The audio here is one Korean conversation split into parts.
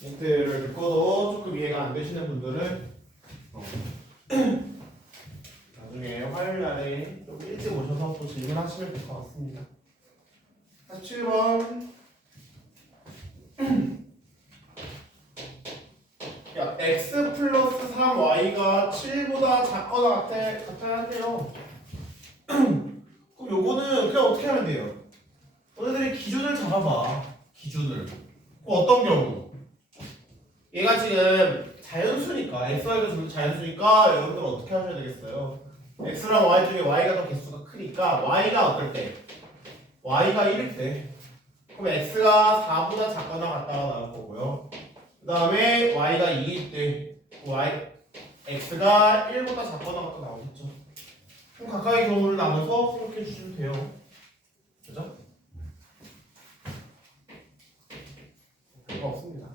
힌트를 듣고도 조금 이해가 안 되시는 분들은 나중에 화요일 날에 좀 일찍 오셔서 또 질문하시면 될 것 같습니다. 47번. 야, x 플러스 3y가 7보다 작거나 같아야 한대요. 그럼 요거는 그냥 어떻게 하면 돼요? 너네들이 기준을 잡아봐. 기준을. 그럼 어떤 경우? 얘가 지금 자연수니까 xy가 지금 자연수니까 여러분들 어떻게 하셔야 되겠어요? x랑 y 중에 y가 더 개수가 크니까 y가 어떨 때? y가 1일 때. 그럼 x가 4보다 작거나 같다가 나올 거고요. 그 다음에 y가 2일 때 x가 1보다 작거나 같다 나오겠죠. 그럼 각각의 경우를 나눠서 생각해 주시면 돼요. 그죠? 별거 없습니다.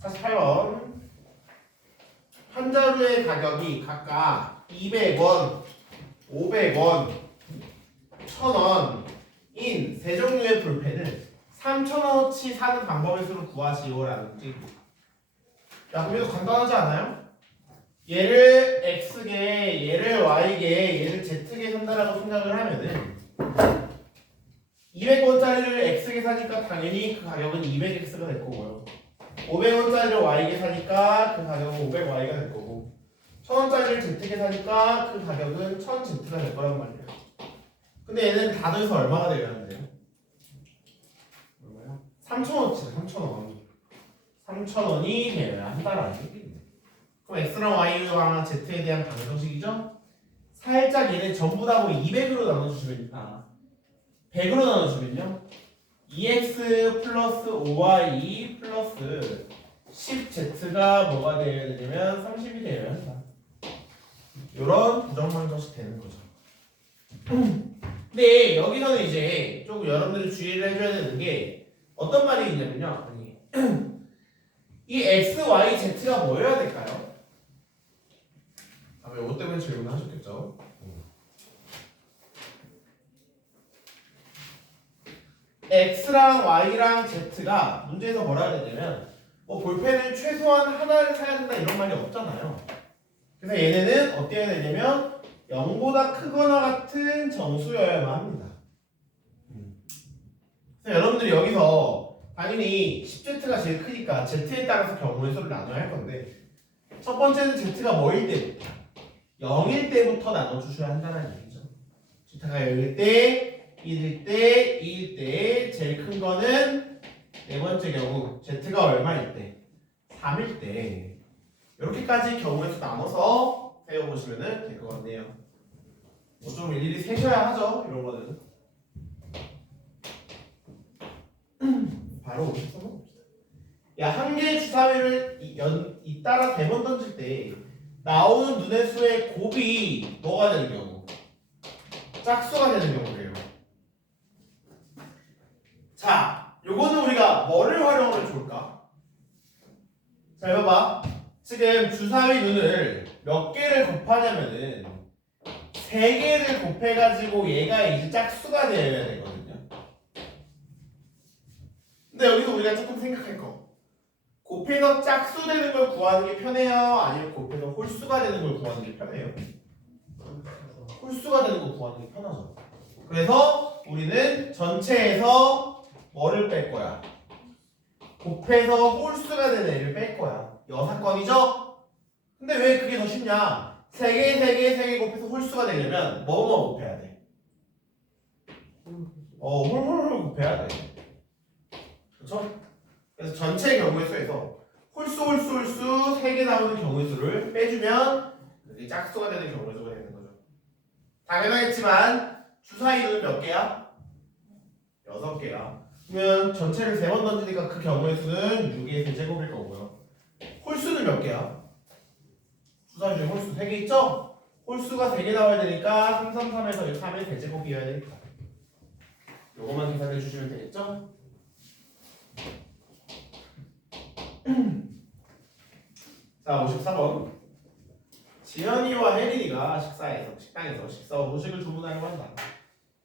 48번. 한 자루의 가격이 각각 200원, 500원, 1000원인 세 종류의 볼펜을 3000원어치 사는 방법의 수를 구하시오라는 문제. 야, 그럼 이거 간단하지 않아요? 얘를 x계, 얘를 y계, 얘를 z계 산다라고 생각을 하면은 200원짜리를 x계 사니까 당연히 그 가격은 200x가 될 거고요. 500원짜리를 y계 사니까 그 가격은 500y가 될 거고 1000원짜리를 z계 사니까 그 가격은 1000z가 될 거란 말이에요. 근데 얘는 다 더해서 얼마가 되어야 하는데요? 얼마요? 3000원어치네. 3000원. 3000원이 되어야 한다라는 얘기입니다. 그럼 x랑 y랑 z에 대한 방정식이죠? 살짝 얘네 전부 다 200으로 나눠주시면 100으로 나눠주면요 2x 플러스 5y 플러스 10z가 뭐가 되어야 되냐면 30이 되어야 한다. 이런 부정방정식 되는 거죠. 근데 여기서는 이제 조금 여러분들이 주의를 해줘야 되는 게 어떤 말이 있냐면요. 이 x, y, z가 뭐여야 될까요? 아마 이것 때문에 질문을 하셨겠죠. x랑 y랑 z가 문제에서 뭐라 해야 되냐면 뭐 볼펜을 최소한 하나를 사야 된다 이런 말이 없잖아요. 그래서 얘네는 어때야 되냐면 0보다 크거나 같은 정수여야만 합니다. 그래서 여러분들이 여기서 당연히 10z가 제일 크니까 z에 따라서 경우의 수를 나눠야 할 건데 첫 번째는 z가 뭐일 때부터 0일 때부터 나눠주셔야 한다는 얘기죠. z가 0일 때 1일 때, 2일 때, 제일 큰 거는 네 번째 경우 z가 얼마일 때? 3일 때. 이렇게까지 경우에서 나눠서 세워보시면 될 것 같네요. 뭐 좀 일일이 세셔야 하죠, 이런 거는. 바로 써봅시다. 야, 한 개의 주사위를 잇따라 대번 던질 때 나오는 눈의 수의 곱이 뭐가 되는 경우? 짝수가 되는 경우래요. 자, 요거는 우리가 뭐를 활용하면 좋을까? 자, 봐봐. 지금 주사위 눈을 몇 개를 곱하냐면은 3개를 곱해가지고 얘가 이제 짝수가 되어야 되거든요. 근데 여기서 우리가 조금 생각할 거. 곱해서 짝수 되는 걸 구하는 게 편해요? 아니면 곱해서 홀수가 되는 걸 구하는 게 편해요? 홀수가 되는 걸 구하는 게 편하죠. 그래서 우리는 전체에서 뭐를 뺄 거야? 곱해서 홀수가 되는 애를 뺄 거야. 여사건이죠? 근데 왜 그게 더 쉽냐? 3개 곱해서 홀수가 되려면 뭐뭐 곱해야 돼? 홀 곱해야 돼. 그렇죠? 그래서 전체 경우의 수에서 홀수 3개 나오는 경우의 수를 빼주면 그게 짝수가 되는 경우의 수가 되는 거죠. 당연하겠지만 주사위는 몇 개야? 6개야. 그러면 전체를 3번 던지니까 그 경우의 수는 6의 세제곱일 거고요. 홀수는 몇 개야? 주사위 중에 홀수 3개 있죠? 홀수가 3개 나와야 되니까 3, 3, 3에서 3의 세제곱이어야 되니까 요거만 계산해 주시면 되겠죠? 자, 54번. 지연이와 혜린이가 식당에서 식사 후 후식을 주문하려고 한다.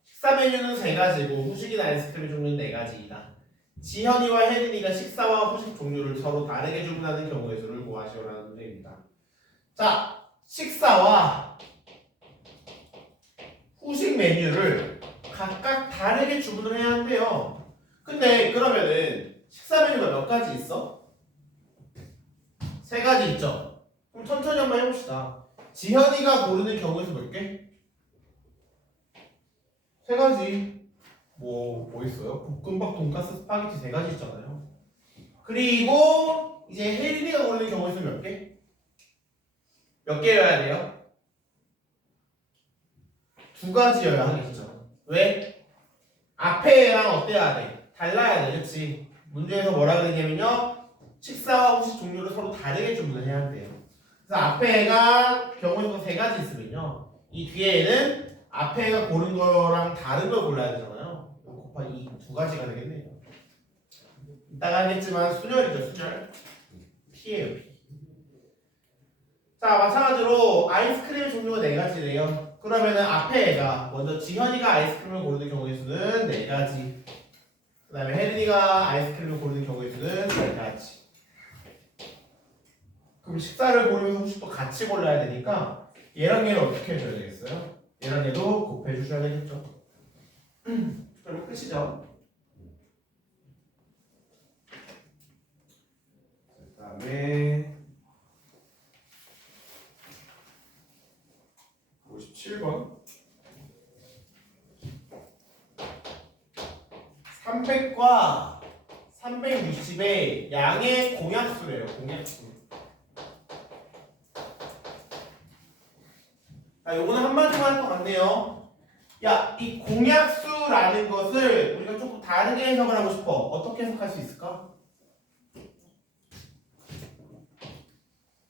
식사 메뉴는 3가지고 후식이나 아이스크림 종류는 4가지이다. 지현이와 혜린이가 식사와 후식 종류를 서로 다르게 주문하는 경우의 수를 구하시오라는 문제입니다. 자, 식사와 후식 메뉴를 각각 다르게 주문을 해야 한대요. 근데 그러면은 식사 메뉴가 몇 가지 있어? 3가지 있죠? 그럼 천천히 한번 해봅시다. 지현이가 고르는 경우의 수 몇 개? 3가지. 뭐 있어요? 볶음밥, 돈가스, 스파게티 3가지 있잖아요. 그리고 이제 혜린이가 고르는 경우의 수 몇 개? 몇 개여야 돼요? 2가지여야 하겠죠. 왜? 앞에랑 어때야 돼? 달라야 돼, 그렇지? 문제에서 뭐라 그러냐면요, 식사와 후식 종류를 서로 다르게 주문을 해야 돼요. 그래서 앞에가 경우의 수가 3가지 있으면요, 이 뒤에는 앞에가 고른 거랑 다른 걸 골라야 되잖아요. 곱하기 이 2가지가 되겠네요. 이따가 하겠지만 순열이죠, 순열. P예요, P. 자, 마찬가지로 아이스크림 종류가 4가지래요. 그러면은 앞에 애가 먼저 지현이가 아이스크림을 고르는 경우의 수는 4가지. 그 다음에 혜린이가 아이스크림을 고르는 경우의 수는 4가지. 그럼 식사를 고르면서 후식도 같이 골라야 되니까 얘랑 얘를 어떻게 해줘야 되겠어요? 얘랑 얘도 곱해 주셔야 되겠죠. 그럼 끝이죠. 그 다음에 57번 300과 360의 양의 공약수래요. 공약수. 자, 요거는 한마디로 할 것 같네요. 야, 이 공약수라는 것을 우리가 조금 다르게 해석을 하고 싶어. 어떻게 해석할 수 있을까?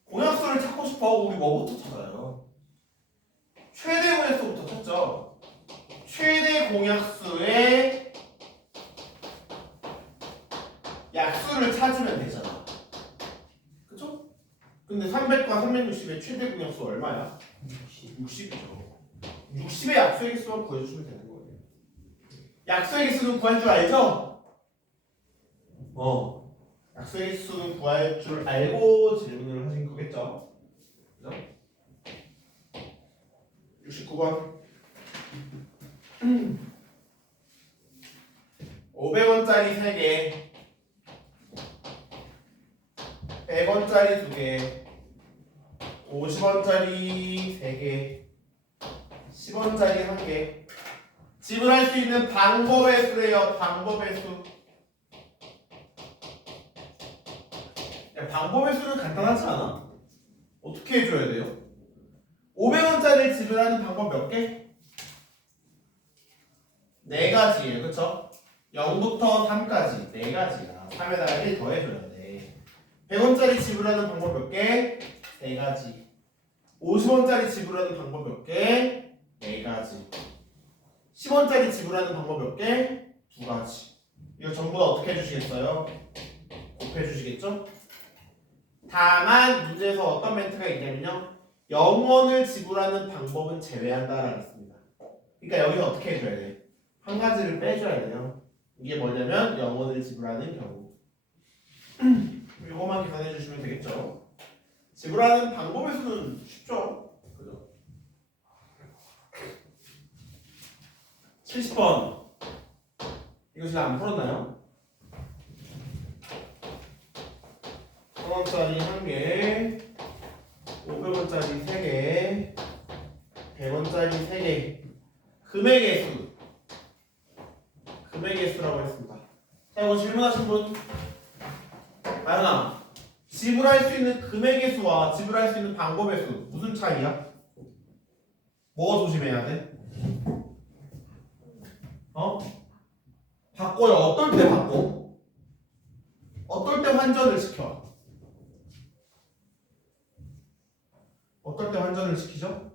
공약수를 찾고 싶어. 우리 뭐부터 찾아요? 최대 공약수부터 찾죠. 최대 공약수의 약수를 찾으면 되잖아. 그쵸? 근데 300과 360의 최대 공약수 얼마야? 60이죠. 60의 약수의 개수만 구해주시면 되는 거예요. 약수의 개수는 구할 줄 알죠? 약수의 개수는 구할 줄 알고 질문을 하신 거겠죠? 그죠? 69번 500원짜리 3개 100원짜리 2개 50원짜리 3개 10원짜리 1개 지불할 수 있는 방법의 수래요. 방법의 수. 야, 방법의 수는 간단하지 않아? 어떻게 해줘야 돼요? 500원짜리를 지불하는 방법 몇 개? 4가지예요. 그쵸? 0부터 3까지 4가지야. 3에다가 1 더해줘야 돼. 100원짜리 지불하는 방법 몇 개? 4가지. 50원짜리 지불하는 방법 몇 개? 4가지. 10원짜리 지불하는 방법 몇 개? 2가지. 이거 전부 다 어떻게 해주시겠어요? 곱해주시겠죠? 다만 문제에서 어떤 멘트가 있냐면요, 0원을 지불하는 방법은 제외한다라고 했습니다. 그러니까 여기서 어떻게 해줘야 돼? 한 가지를 빼줘야 돼요. 이게 뭐냐면 0원을 지불하는 경우. 이거만 계산해 주시면 되겠죠? 지불하는 방법의 수는 쉽죠? 그죠? 70번. 이거 제가 안 풀었나요? 1000원짜리 1개, 500원짜리 3개, 100원짜리 3개. 금액의 수. 금액의 수라고 했습니다. 자, 이거 질문하신 분? 아연아, 지불할 수 있는 금액의 수와 지불할 수 있는 방법의 수 무슨 차이야? 뭐가 조심해야 돼? 바꿔요. 어떨 때 바꿔? 어떨 때 환전을 시켜? 어떨 때 환전을 시키죠?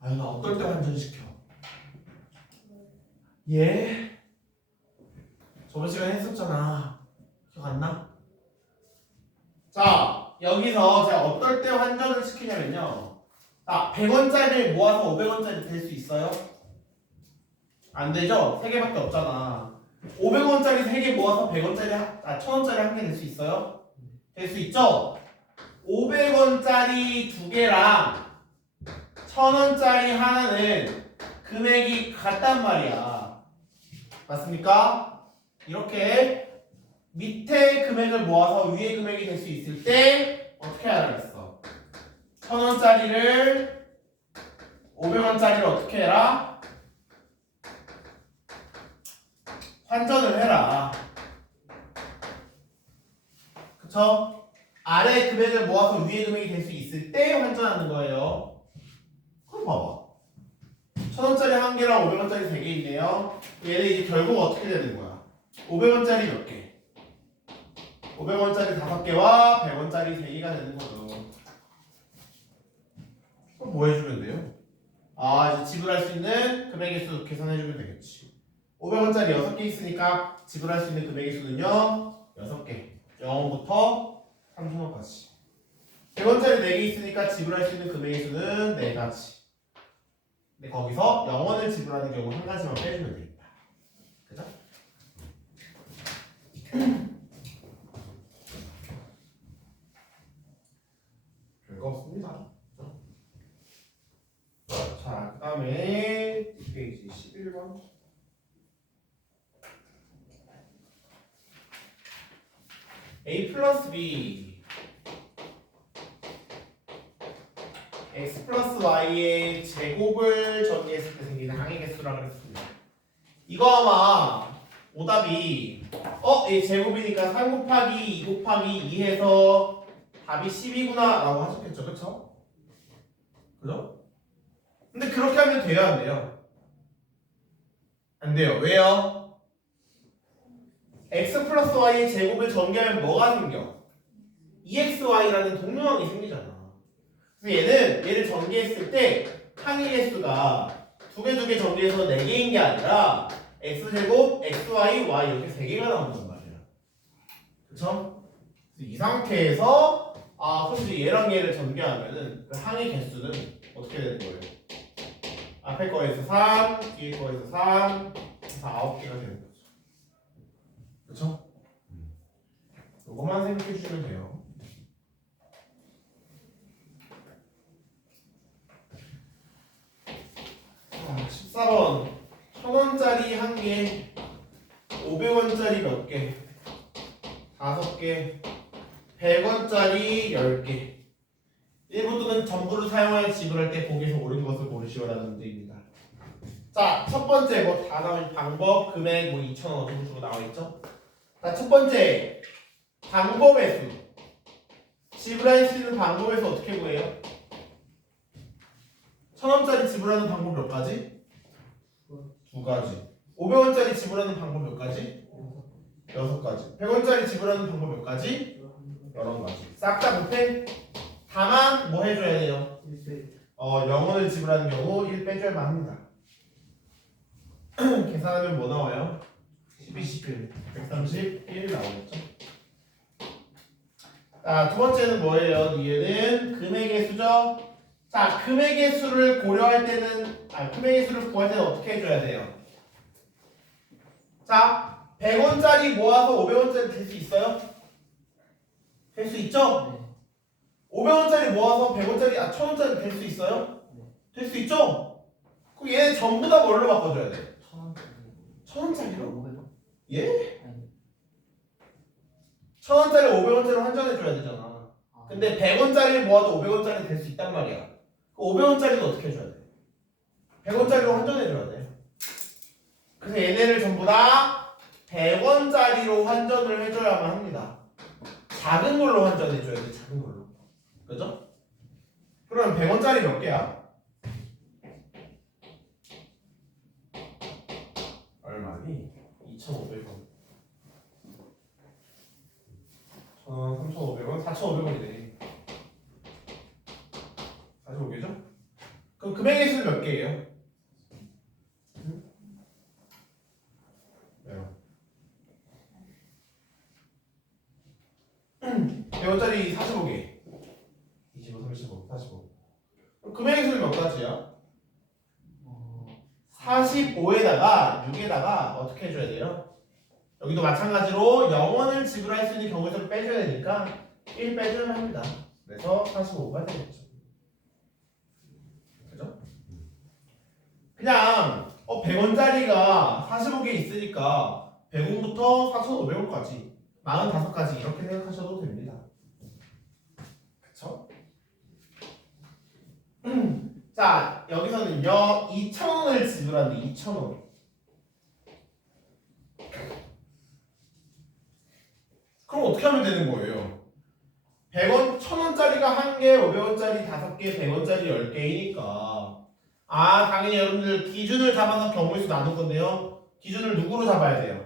아연아, 어떨 때 환전시켜? 예? 저번 시간에 했었잖아. 기억 안 나? 자, 여기서 제가 어떨 때 시키냐면요. 100원짜리를 모아서 500원짜리 될 수 있어요? 안 되죠? 3개밖에 없잖아. 500원짜리 3개 모아서 100원짜리 1000원짜리 한 개 될 수 있어요? 될 수 있죠? 500원짜리 2개랑 1000원짜리 하나는 금액이 같단 말이야. 맞습니까? 이렇게 밑에 금액을 모아서 위에 금액이 될 수 있을 때 어떻게 하라겠어? 1000원짜리를 500원짜리를 어떻게 해라? 환전을 해라. 그쵸? 아래 금액을 모아서 위에 금액이 될 수 있을 때 환전하는 거예요. 그럼 봐봐. 1000원짜리 1개랑 500원짜리 3개 있네요. 얘는 이제 결국 어떻게 되는 거야? 500원짜리 몇 개? 500원짜리 5개와 100원짜리 3개가 되는 거죠. 그럼 뭐 해주면 돼요? 이제 지불할 수 있는 금액의 수 계산해주면 되겠지. 500원짜리 6개 있으니까 지불할 수 있는 금액의 수는요 6개. 0원부터 30원까지. 100원짜리 4개 있으니까 지불할 수 있는 금액의 수는 4가지. 근데 거기서 0원을 지불하는 경우 한 가지만 빼주면 되겠다. 그죠? 별거 없습니다. 자, 그 다음에 페이지 11번. A 플러스 B x 플러스 y의 제곱을 전개했을 때 생기는 항의 개수라고 했습니다. 이거 아마 오답이 이 제곱이니까 3 곱하기 2 곱하기 2해서 답이 10이구나 라고 하셨겠죠. 그쵸? 그죠? 근데 그렇게 하면 돼요 안 돼요? 안 돼요. 왜요? x 플러스 y의 제곱을 전개하면 뭐가 생겨? 2xy라는 동명항이 생기잖아. 그래서 얘를 전개했을 때 항의 개수가 2개 전개해서 4개인 게 아니라 x제곱, xy, y 이렇게 3개가 나온단 말이야. 그쵸? 이 상태에서 그럼 이제 얘랑 얘를 전개하면은 그 항의 개수는 어떻게 되는 거예요? 앞에 거에서 3, 뒤에 거에서 3, 그래서 9개가 되는 거죠. 그쵸? 이것만 생각해 주시면 돼요. 자, 14번 1000원짜리 1개, 500원짜리 몇 개, 5개, 100원짜리 10개. 일부 또는 전부를 사용하여 지불할 때 보기에서 옳은 것을 고르시오라는 문제입니다. 자, 첫 번째 뭐 다 나온 방법, 금액 뭐 2,000원 어쩌고 저쩌고 나와 있죠? 자, 첫 번째 방법의 수. 지불할 수 있는 방법에서 어떻게 구해요? 1000원짜리 지불하는 방법 몇 가지? 2가지. 500원짜리 지불하는 방법 몇 가지? 6가지. 100원짜리 지불하는 방법 몇 가지? 11가지. 싹 다 못해? 다만 뭐 해줘야 돼요? 0원을 지불하는 경우 1 빼줘야만 합니다. 계산하면 뭐 나와요? 12, 11, 131 나오겠죠? 자, 두 번째는 뭐예요? 얘는 금액의 수죠? 자, 금액의 수를 고려할 때는, 금액의 수를 구할 때는 어떻게 해줘야 돼요? 자, 100원짜리 모아서 500원짜리 될 수 있어요? 될 수 있죠? 네. 500원짜리 모아서 100원짜리, 1000원짜리 될 수 있어요? 될 수 있죠? 그럼 얘네 전부 다 뭘로 바꿔줘야 돼? 1000원짜리로? 500원? 예? 아니. 1000원짜리 500원짜리로 환전해줘야 되잖아. 근데 100원짜리를 모아도 500원짜리 될 수 있단 말이야. 그 500원짜리는 어떻게 해줘야 돼? 100원짜리로 환전해줘야 돼. 그래서 얘네를 전부 다 100원짜리로 환전을 해줘야만 합니다. 작은 걸로 환전해줘야 돼. 작은 걸로. 그죠? 그러면 100원짜리 몇 개야? 얼마니? 2,500원. 1,000원, 3,500원, 4,500원이네. 45개죠? 그럼 금액의 수는 몇 개예요? 왜요? 100원짜리 45개. 25, 35, 45. 금액의 수는 몇 가지야? 45에다가 6에다가 어떻게 해줘야 돼요? 여기도 마찬가지로 0원을 지불할 수 있는 경우에서 빼줘야 되니까 1 빼줘야 합니다. 그래서 45가 되겠죠. 그죠? 그냥 100원짜리가 45개 있으니까 100원부터 4,500원까지 45가지 이렇게 생각하셔도 됩니다. 그쵸? 자, 여기서는요 2,000원을 지불하는데 2,000원. 그럼 어떻게 하면 되는 거예요? 100원, 1,000원짜리가 1개, 500원짜리 5개, 100원짜리 10개이니까 당연히 여러분들 기준을 잡아서 경우의 수 나눌 건데요. 기준을 누구로 잡아야 돼요?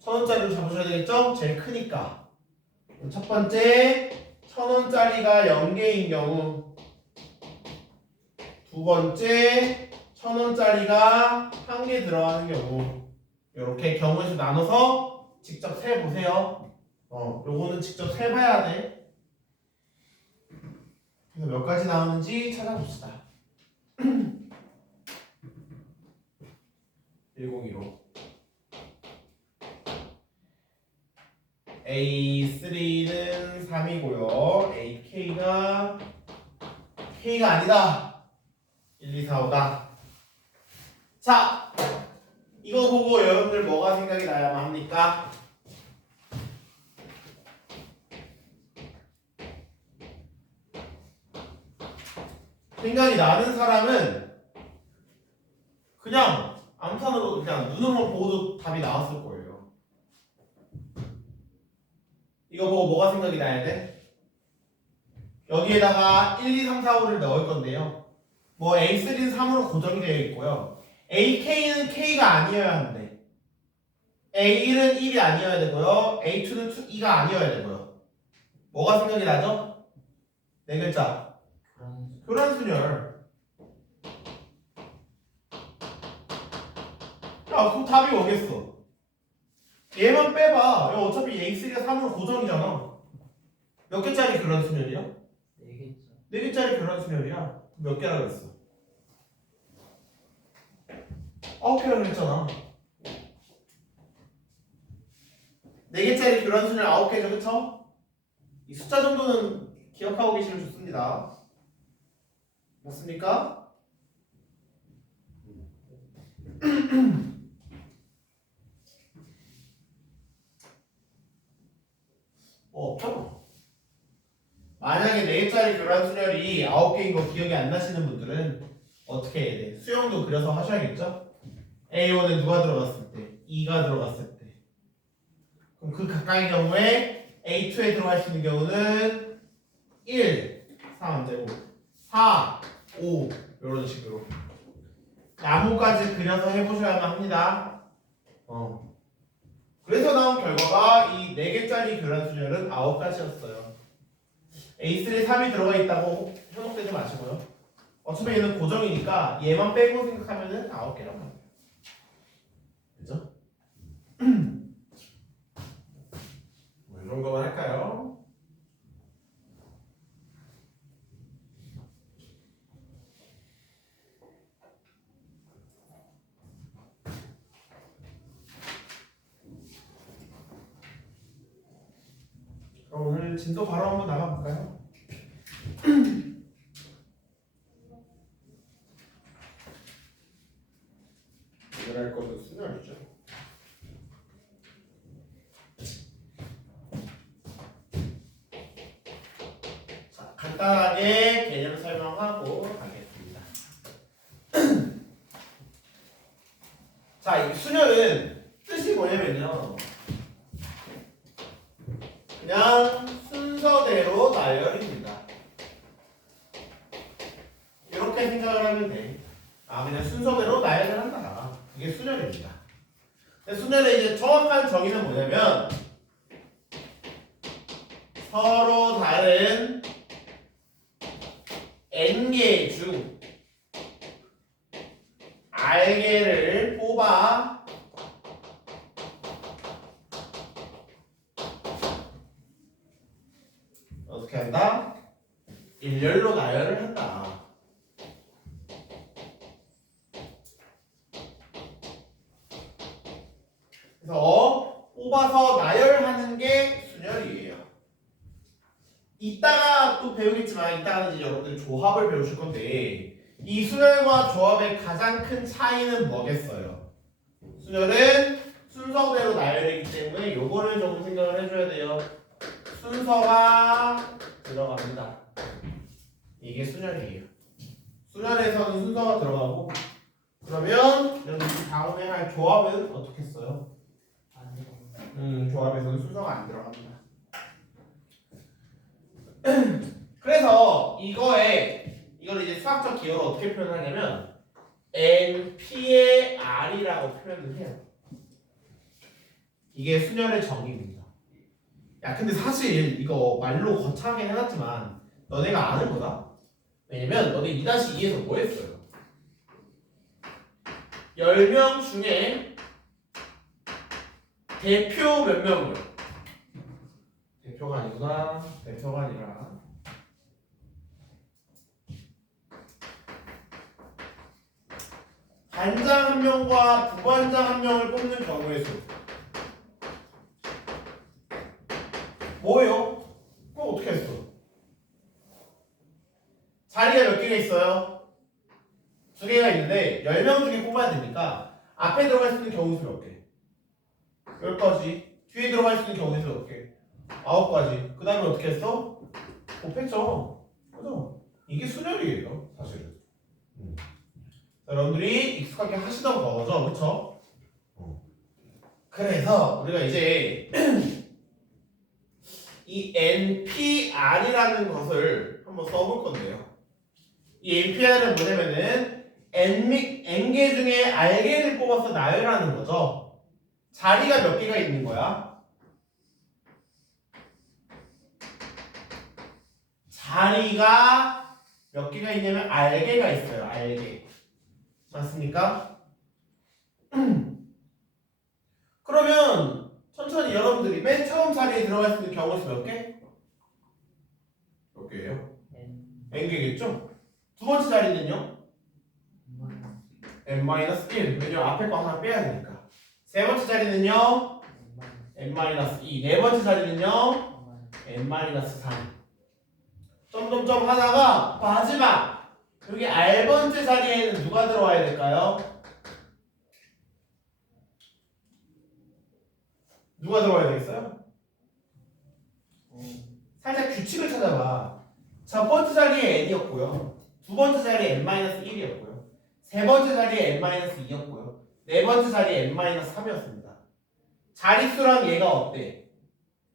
1,000원짜리로 잡으셔야 되겠죠? 제일 크니까. 첫 번째 1,000원짜리가 0개인 경우, 두 번째 1,000원짜리가 1개 들어가는 경우, 이렇게 경우의 수 나눠서 직접 세보세요. 요거는 직접 세봐야 돼. 그래서 몇 가지 나오는지 찾아봅시다. 102로 A3는 3이고요. AK가 K가 아니다. 1, 2, 4, 5다. 자, 이거 보고 여러분들 뭐가 생각이 나야만 합니까? 생각이 나는 사람은 그냥 암산으로 그냥 눈으로 보고도 답이 나왔을 거예요. 이거 보고 뭐가 생각이 나야 돼? 여기에다가 1, 2, 3, 4, 5를 넣을 건데요. 뭐 A3는 3으로 고정이 되어 있고요. AK는 K가 아니어야 하는데 A1은 1이 아니어야 되고요. A2는 2가 아니어야 되고요. 뭐가 생각이 나죠? 네 글자. 교란순열. 야, 그럼 답이 뭐겠어? 얘만 빼봐. 야, 어차피 A3가 3으로 고정이잖아. 몇 개짜리 교란순열이야? 4개죠. 4개짜리 교란순열이야. 몇 개라 그랬어? 9개라 그랬잖아. 4개짜리 교란순열 9개죠, 그쵸? 이 숫자 정도는 기억하고 계시면 좋습니다. 맞습니까? 없죠? 만약에 4개짜리 교란순열이 9개인 거 기억이 안 나시는 분들은 어떻게 해야 돼? 수영도 그려서 하셔야겠죠? A1은 누가 들어갔을 때? 2가 들어갔을 때. 그럼 그 각각의 경우에 A2에 들어갈 수 있는 경우는 1, 3 안 되고 4, 5 이런 식으로 나무까지 그려서 해보셔야만 합니다. 그래서 나온 결과가 이 4개짜리 교란순열은 9가지였어요. A3에 3이 들어가 있다고 현혹되지 마시고요. 어차피 얘는 고정이니까 얘만 빼고 생각하면은 9개란 말이에요. 그죠? 뭐 이런 거만 할까요? 그럼 오늘 진도 바로 한번 나가볼까요? 해결할 것은 순열이죠. 자, 간단하게 개념 설명하고 가겠습니다. 자, 이 순열은 뜻이 뭐냐면요. 그냥 순서대로 나열입니다. 이렇게 생각을 하면 돼. 그냥 순서대로 나열을 한다. 이게 순열입니다. 근데 순열의 이제 정확한 정의는 뭐냐면 서로 다른 n개 중 r개를 뽑아 어떻게 한다? 1, 일렬로 나열을 한다. 그래서 뽑아서 나열하는 게 순열이에요. 이따가 또 배우겠지만 이따가는 이제 여러분들 조합을 배우실 건데 이 순열과 조합의 가장 큰 차이는 뭐겠어요? 순열은 순서대로 나열이기 때문에 요거를 조금 생각을 해줘야 돼요. 순서가 들어갑니다. 이게 순열이에요. 순열에서는 순서가 들어가고 그러면 여기 다음에 할 조합은 어떻게 써요? 조합에서는 순서가 안 들어갑니다. 그래서 이걸 이제 수학적 기호로 어떻게 표현하냐면 NP의 R이라고 표현을 해요. 이게 순열의 정의입니다. 야 근데 사실 이거 말로 거창하게 해놨지만 너네가 아는 거다. 왜냐면 너네 2-2에서 뭐 했어요? 10명 중에 대표 몇 명을? 대표가 아니구나. 대표가 아니라 반장 한 명과 부반장 한 명을 뽑는 경우의 수. 뭐예요? 그거 어떻게 했어? 자리가 몇 개가 있어요? 2개가 있는데 10명 중에 뽑아야 되니까 앞에 들어갈 수 있는 경우수 몇 개? 10가지. 뒤에 들어갈 수 있는 경우수 몇 개? 9가지. 그 다음에 어떻게 했어? 곱했죠. 그죠? 이게 순열이에요, 사실은. 여러분들이 익숙하게 하시던 거죠, 그쵸? 그래서 우리가 이제 이 NPR이라는 것을 한번 써볼 건데요. 이 NPR은 뭐냐면은 N개 중에 R개를 뽑아서 나열하는 거죠. 자리가 몇 개가 있는 거야? 자리가 몇 개가 있냐면 R개가 있어요. R개. 맞습니까? 그러면 천천히 여러분들이 맨 처음 자리에 들어갈 수 있는 경우 수 몇 개? 몇 개예요? N개겠죠? 두 번째 자리는요? N-1. 왜냐면 앞에 거 하나 빼야 되니까. 세 번째 자리는요? N-2. 네 번째 자리는요? N-3. 점점점 하다가 마지막 여기 R번째 자리에는 누가 들어와야 될까요? 누가 들어와야 되겠어요? 살짝 규칙을 찾아봐. 첫 번째 자리에 N이었고요. 두 번째 자리에 N-1이었고요. 세 번째 자리에 N-2였고요. 네 번째 자리에 N-3이었습니다. 자릿수랑 얘가 어때?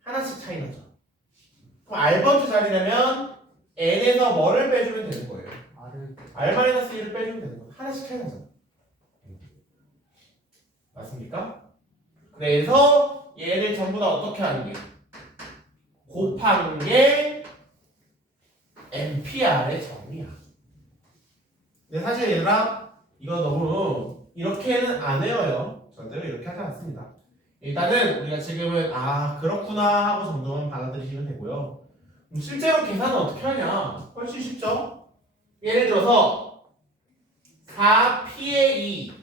하나씩 차이 나죠. 그럼 R번째 자리라면 N에서 뭐를 빼주면 되는 거예요? R-1을 빼주면 되는 거예요. 하나씩 차이 나잖아. 맞습니까? 그래서 얘를 전부 다 어떻게 하는 게? 곱한 게 NPR의 정의야. 근데 사실 얘들아 이거 너무 이렇게는 안 외워요. 절대로 이렇게 하지 않습니다. 일단은 우리가 지금은 아 그렇구나 하고 정도만 받아들이시면 되고요. 실제로 계산은 어떻게 하냐? 훨씬 쉽죠? 예를 들어서 4P의 2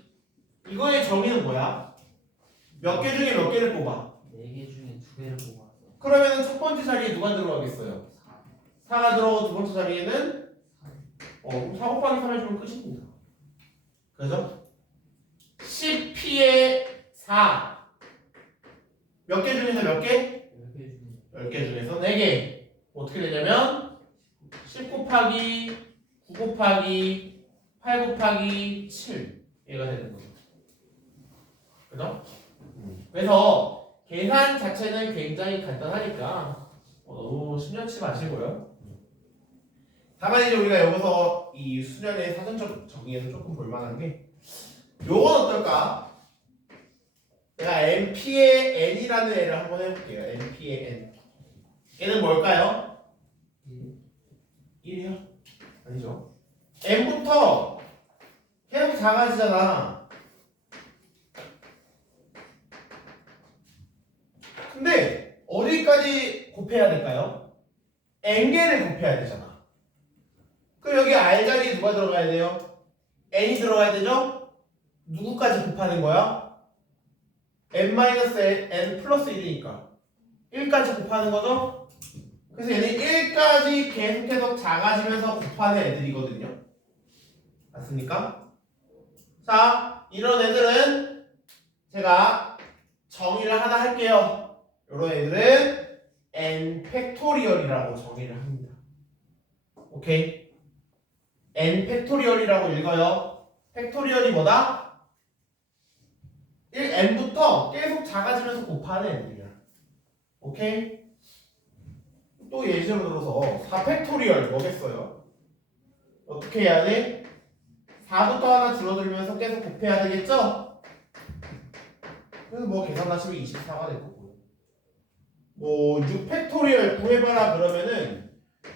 이거의 정의는 뭐야? 몇 개 중에 몇 개를 뽑아? 4개 중에 2개를 뽑았어. 그러면 첫 번째 자리에 누가 들어가겠어요? 4가 들어가고 두 번째 자리에는 4 곱하기 3 해주면 끝입니다. 그죠? 10P의 4 몇 개 중에서 몇 개? 10개 중에서 4개. 어떻게 되냐면 10 곱하기 9 곱하기 8 곱하기 7 얘가 되는 거죠. 그죠? 그래서 계산 자체는 굉장히 간단하니까 너무 심려치 마시고요. 다만 이제 우리가 여기서 이 수련의 사전적 정의에서 조금 볼만한 게 요건 어떨까? 내가 NP의 N이라는 애를 한번 해볼게요. NP의 N 얘는 뭘까요? 1이요? 아니죠. N부터 계속 작아지잖아. 근데 어디까지 곱해야 될까요? N개를 곱해야 되잖아. R 자리에 누가 들어가야 돼요? n이 들어가야 되죠? 누구까지 곱하는 거야? n 플러스 1이니까 1까지 곱하는 거죠? 그래서 얘는 1까지 계속해서 작아지면서 곱하는 애들이거든요. 맞습니까? 자, 이런 애들은 제가 정의를 하나 할게요. 이런 애들은 n 팩토리얼이라고 정의를 합니다. 오케이? n 팩토리얼이라고 읽어요. 팩토리얼이 뭐다? n부터 계속 작아지면서 곱하는 애들이야. 오케이? 또 예시로 들어서 4팩토리얼 뭐겠어요? 어떻게 해야 돼? 4부터 하나 줄어들면서 계속 곱해야 되겠죠? 그래서 뭐 계산하시면 24가 될 거고요. 뭐 6팩토리얼 구해봐라 그러면은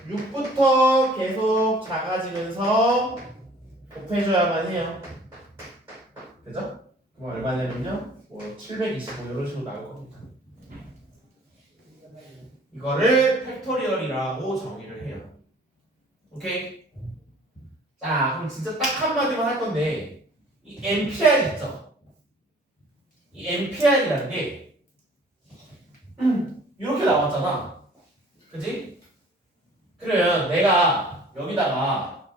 6부터 계속 작아지면서 곱해줘야만 해요. 그죠? 그럼 얼마 되면요? 뭐 725 이런 식으로 나올 겁니다. 이거를 팩토리얼이라고 정의를 해요. 오케이? 자, 그럼 진짜 딱 한마디만 할 건데 이 NPR 있죠? 이 NPR이라는 게 이렇게 나왔잖아. 그지? 그러면 내가 여기다가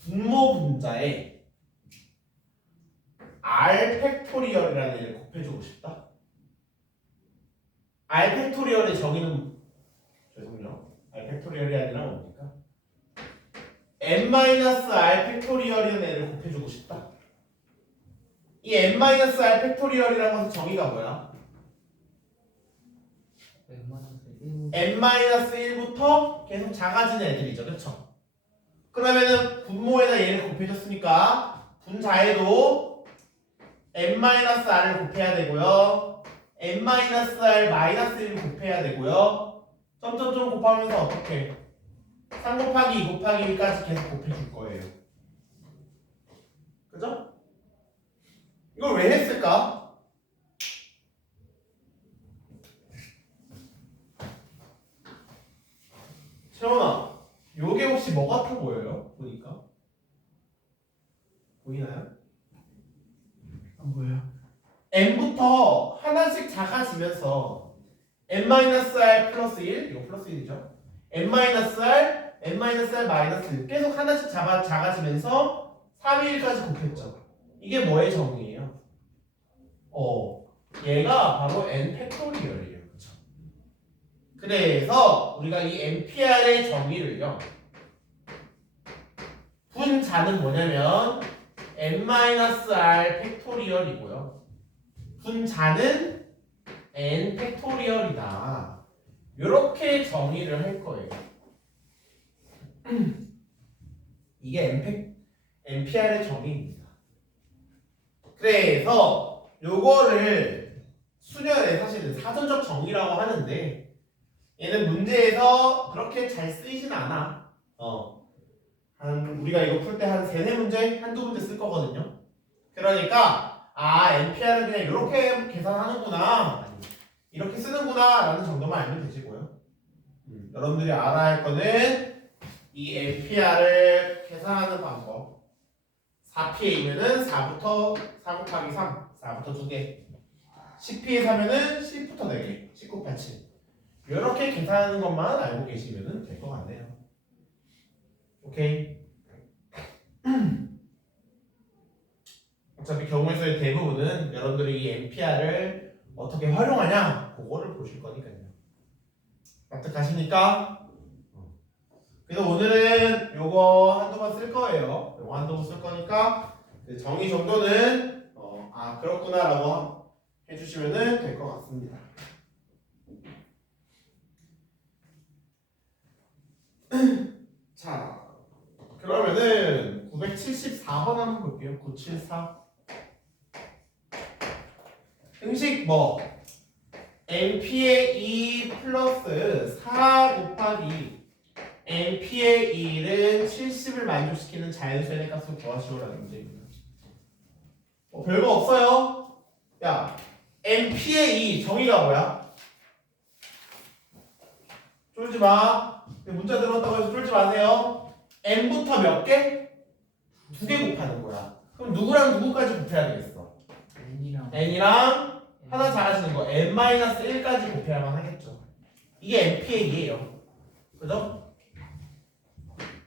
분모 분자에 R 팩토리얼이라는 애를 곱해주고 싶다. R 팩토리얼의 정의는 죄송해요. R 팩토리얼이 아니라 뭡니까? n-R 팩토리얼이라는 애를 곱해주고 싶다. 이 n-R 팩토리얼이라는 것의 정의가 뭐야? n-1부터 계속 작아지는 애들이죠. 그렇죠? 그러면은 분모에다 얘를 곱해줬으니까 분자에도 n-r을 곱해야 되고요. n-r-1을 곱해야 되고요. 점점점 곱하면서 어떻게? 3 곱하기 2 곱하기 1까지 계속 곱해줄 거예요. 그죠? 이걸 왜 했을까? 채원아, 요게 혹시 뭐 같아 보여요? 보니까 보이나요? 안 보여요. n부터 하나씩 작아지면서 n-r 플러스 1 이거 플러스 1이죠. n-r 마이너스 1 계속 하나씩 작아지면서 3의 1까지 곱했죠. 이게 뭐의 정의예요? 얘가 바로 n 팩토리얼이에요. 그렇죠? 그래서 우리가 이 NPR의 정의를요. 분자는 뭐냐면 n-r 팩토리얼이고요. 분자는 n 팩토리얼이다. 이렇게 정의를 할 거예요. 이게 NPR의 정의입니다. 그래서 요거를 수련의 사실은 사전적 정의라고 하는데 얘는 문제에서 그렇게 잘 쓰이진 않아. 우리가 이거 풀 때 한 3-4문제, 한두 문제 쓸 거거든요. 그러니까 NPR은 그냥 이렇게 계산하는구나, 이렇게 쓰는구나 라는 정도만 알면 되시고요. 여러분들이 알아야 할 거는 이 NPR을 계산하는 방법. 4P이면은 4부터 4 곱하기 3, 4부터 2개. 10P에 3면은 10부터 4개, 19, 87. 이렇게 계산하는 것만 알고 계시면 될 것 같네요. 오케이. 어차피 경우에서의 대부분은 여러분들이 이 NPR을 어떻게 활용하냐 그거를 보실 거니까요. 납득하시니까? 그래서 오늘은 요거 한두 번 쓸 거예요. 요거 한두 번 쓸 거니까 정의 정도는 그렇구나 라고 해주시면 될 것 같습니다. 자, 그러면은 974번 한번 볼게요. 974. 형식 뭐 np의 2 플러스 4 곱하기 np의 1은 70을 만족시키는 자연수의 값을 구하시오라는 문제입니다. 별거 없어요. 야, np의 2 정의가 뭐야? 쫄지 마. 문자 들어왔다고 해서 풀지 마세요. n부터 몇 개? 2개 곱하는 거야. 그럼 누구랑 누구까지 곱해야 되겠어? n이랑 하나 잘하시는 거 n-1까지 곱해야만 하겠죠. 이게 np이에요. 그죠?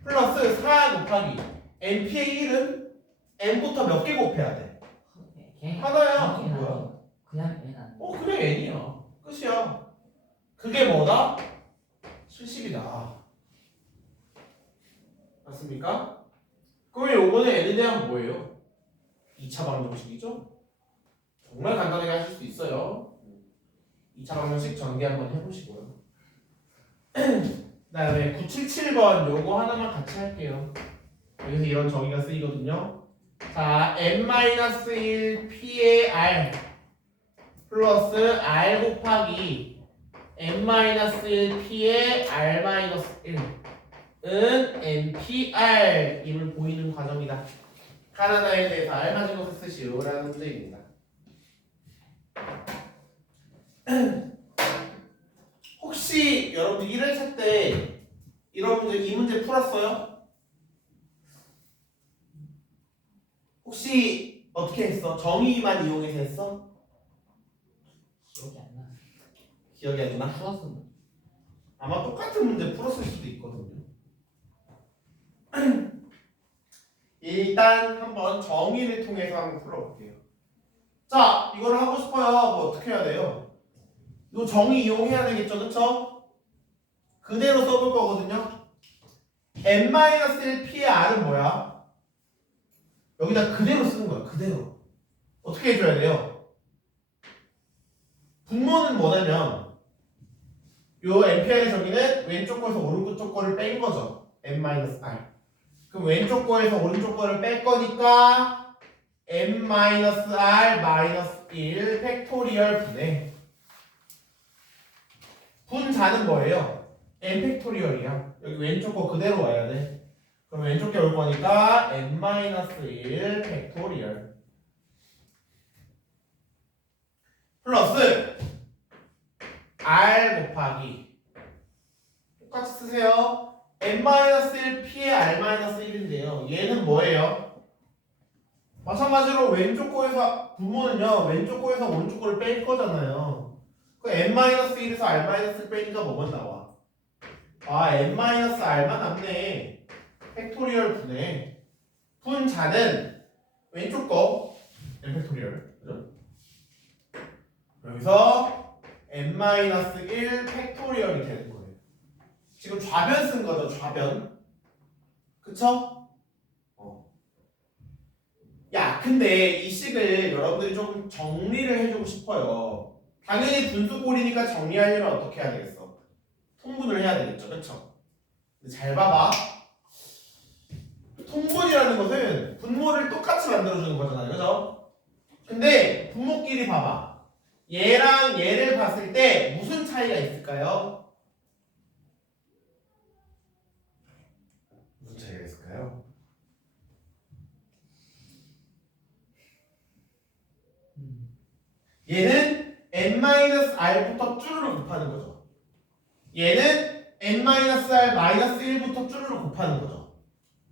플러스 4 곱하기 np의 1은 n부터 몇 개 곱해야 돼? 하나야. 그럼 뭐야? 그냥 n 아니야. 그냥 n이야. 끝이야. 그게 뭐다? 70이다. 맞습니까? 그러면 요거는 n에 대한 뭐예요? 2차 방정식이죠? 정말 간단하게 하실 수 있어요. 2차 방정식 전개 한번 해보시고요. 그 다음에 977번 요거 하나만 같이 할게요. 여기서 이런 정의가 쓰이거든요. 자, n-1 p의 r 플러스 r 곱하기 n-1 p의 r-1은 npr 임을 보이는 과정이다. 하나하나에 대해서 알맞은 것을 쓰시오라는 문제입니다. 혹시 여러분들 1회차 때 이런 문제, 이 문제 풀었어요? 혹시 어떻게 했어? 정의만 이용해서 했어? 기억이 안 나. 기억이 안 나? 풀었어. 아마 똑같은 문제 풀었을 수도 있거든요. 일단 한번 정의를 통해서 한번 풀어볼게요. 자, 이걸 하고 싶어요. 뭐 어떻게 해야 돼요? 이 정의 이용해야 되겠죠, 그쵸? 그대로 써볼 거거든요. n-1 p의 r은 뭐야? 여기다 그대로 쓰는 거야, 그대로. 어떻게 해줘야 돼요? 분모는 뭐냐면 요 npr의 정의는 왼쪽 거에서 오른쪽 거를 뺀 거죠. n-r. 그럼 왼쪽 거에서 오른쪽 거를 뺄 거니까 n-r-1 팩토리얼 분의 분자는 뭐예요? n 팩토리얼이야. 여기 왼쪽 거 그대로 와야 돼. 그럼 왼쪽 게 올 거니까 n-1 팩토리얼 플러스 r 곱하기 똑같이 쓰세요. n-1 p의 r-1인데요. 얘는 뭐예요? 마찬가지로 왼쪽 거에서 분모는요. 왼쪽 거에서 오른쪽 거를 뺄 거잖아요. 그 n-1에서 r-를 빼니까 뭐만 나와? 아, n-r만 남네. 팩토리얼 분의 분자는 왼쪽 거 n 팩토리얼. 그죠? 여기서 n-1 팩토리얼이 되는 거예요. 지금 좌변 쓴 거죠, 좌변. 그쵸? 야, 근데 이 식을 여러분들이 좀 정리를 해주고 싶어요. 당연히 분수꼴이니까 정리하려면 어떻게 해야 되겠어? 통분을 해야 되겠죠, 그쵸? 근데 잘 봐봐. 통분이라는 것은 분모를 똑같이 만들어주는 거잖아요, 그죠? 근데 분모끼리 봐봐. 얘랑 얘를 봤을 때 무슨 차이가 있을까요? 무슨 차이가 있을까요? 얘는 n-r부터 쭈루를 곱하는 거죠. 얘는 n-r-1부터 쭈루를 곱하는 거죠.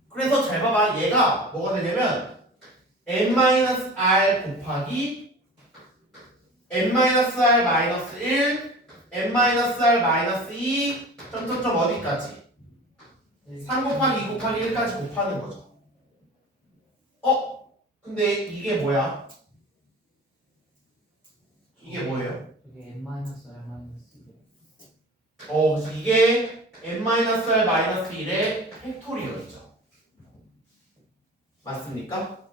그래서 잘 봐봐. 얘가 뭐가 되냐면 n-r 곱하기 n-r-1 n-r-2 점점점 어디까지? 3 곱하기 2 곱하기 1까지 곱하는 거죠. 근데 이게 뭐야? 이게 뭐예요? 이게 n-r-1. 그래서 이게 n-r-1의 팩토리얼이죠. 맞습니까?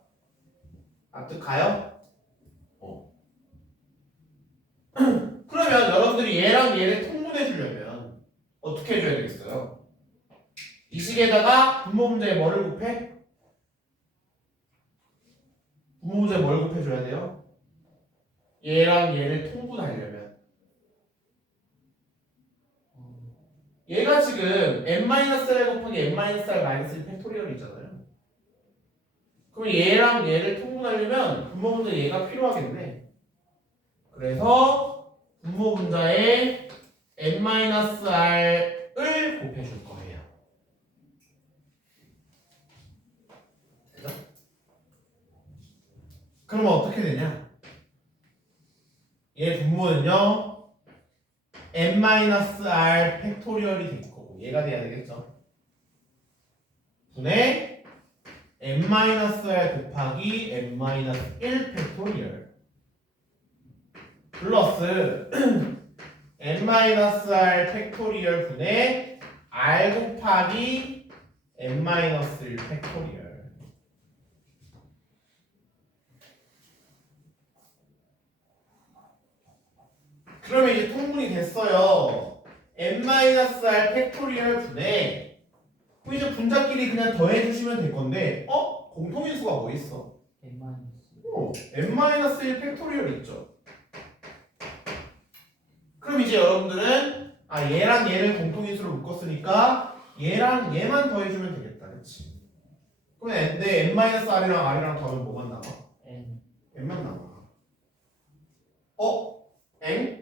납득가요? 그러면 여러분들이 얘랑 얘를 통분해 주려면 어떻게 해줘야 되겠어요? 이 식에다가 분모 문제에 뭐를 곱해? 분모 문제에 뭘 곱해줘야 돼요? 얘랑 얘를 통분하려면 얘가 지금 n-r 곱하기 n-r-1 팩토리얼이잖아요. 그럼 얘랑 얘를 통분하려면 분모 분자 얘가 필요하겠네. 그래서 분모 분자에 n-r을 곱해줄 거야. 그러면 어떻게 되냐? 얘 분모는요 n-r 팩토리얼이 될 거고 얘가 돼야 되겠죠. 분의 n-r 곱하기 n-1 팩토리얼 플러스 n-r 팩토리얼 분의 r 곱하기 n-1 팩토리얼. 그러면 이제 통분이 됐어요. n-r 팩토리얼 분의 그럼 이제 분자끼리 그냥 더해주시면 될 건데 공통인수가 뭐 있어? n 마이너스. n-1 팩토리얼 있죠. 그럼 이제 여러분들은 얘랑 얘를 공통인수로 묶었으니까 얘랑 얘만 더해주면 되겠다. 그치? 그럼 내 n-r이랑 r이랑 더하면 뭐만 남아? n. n만 남아. n?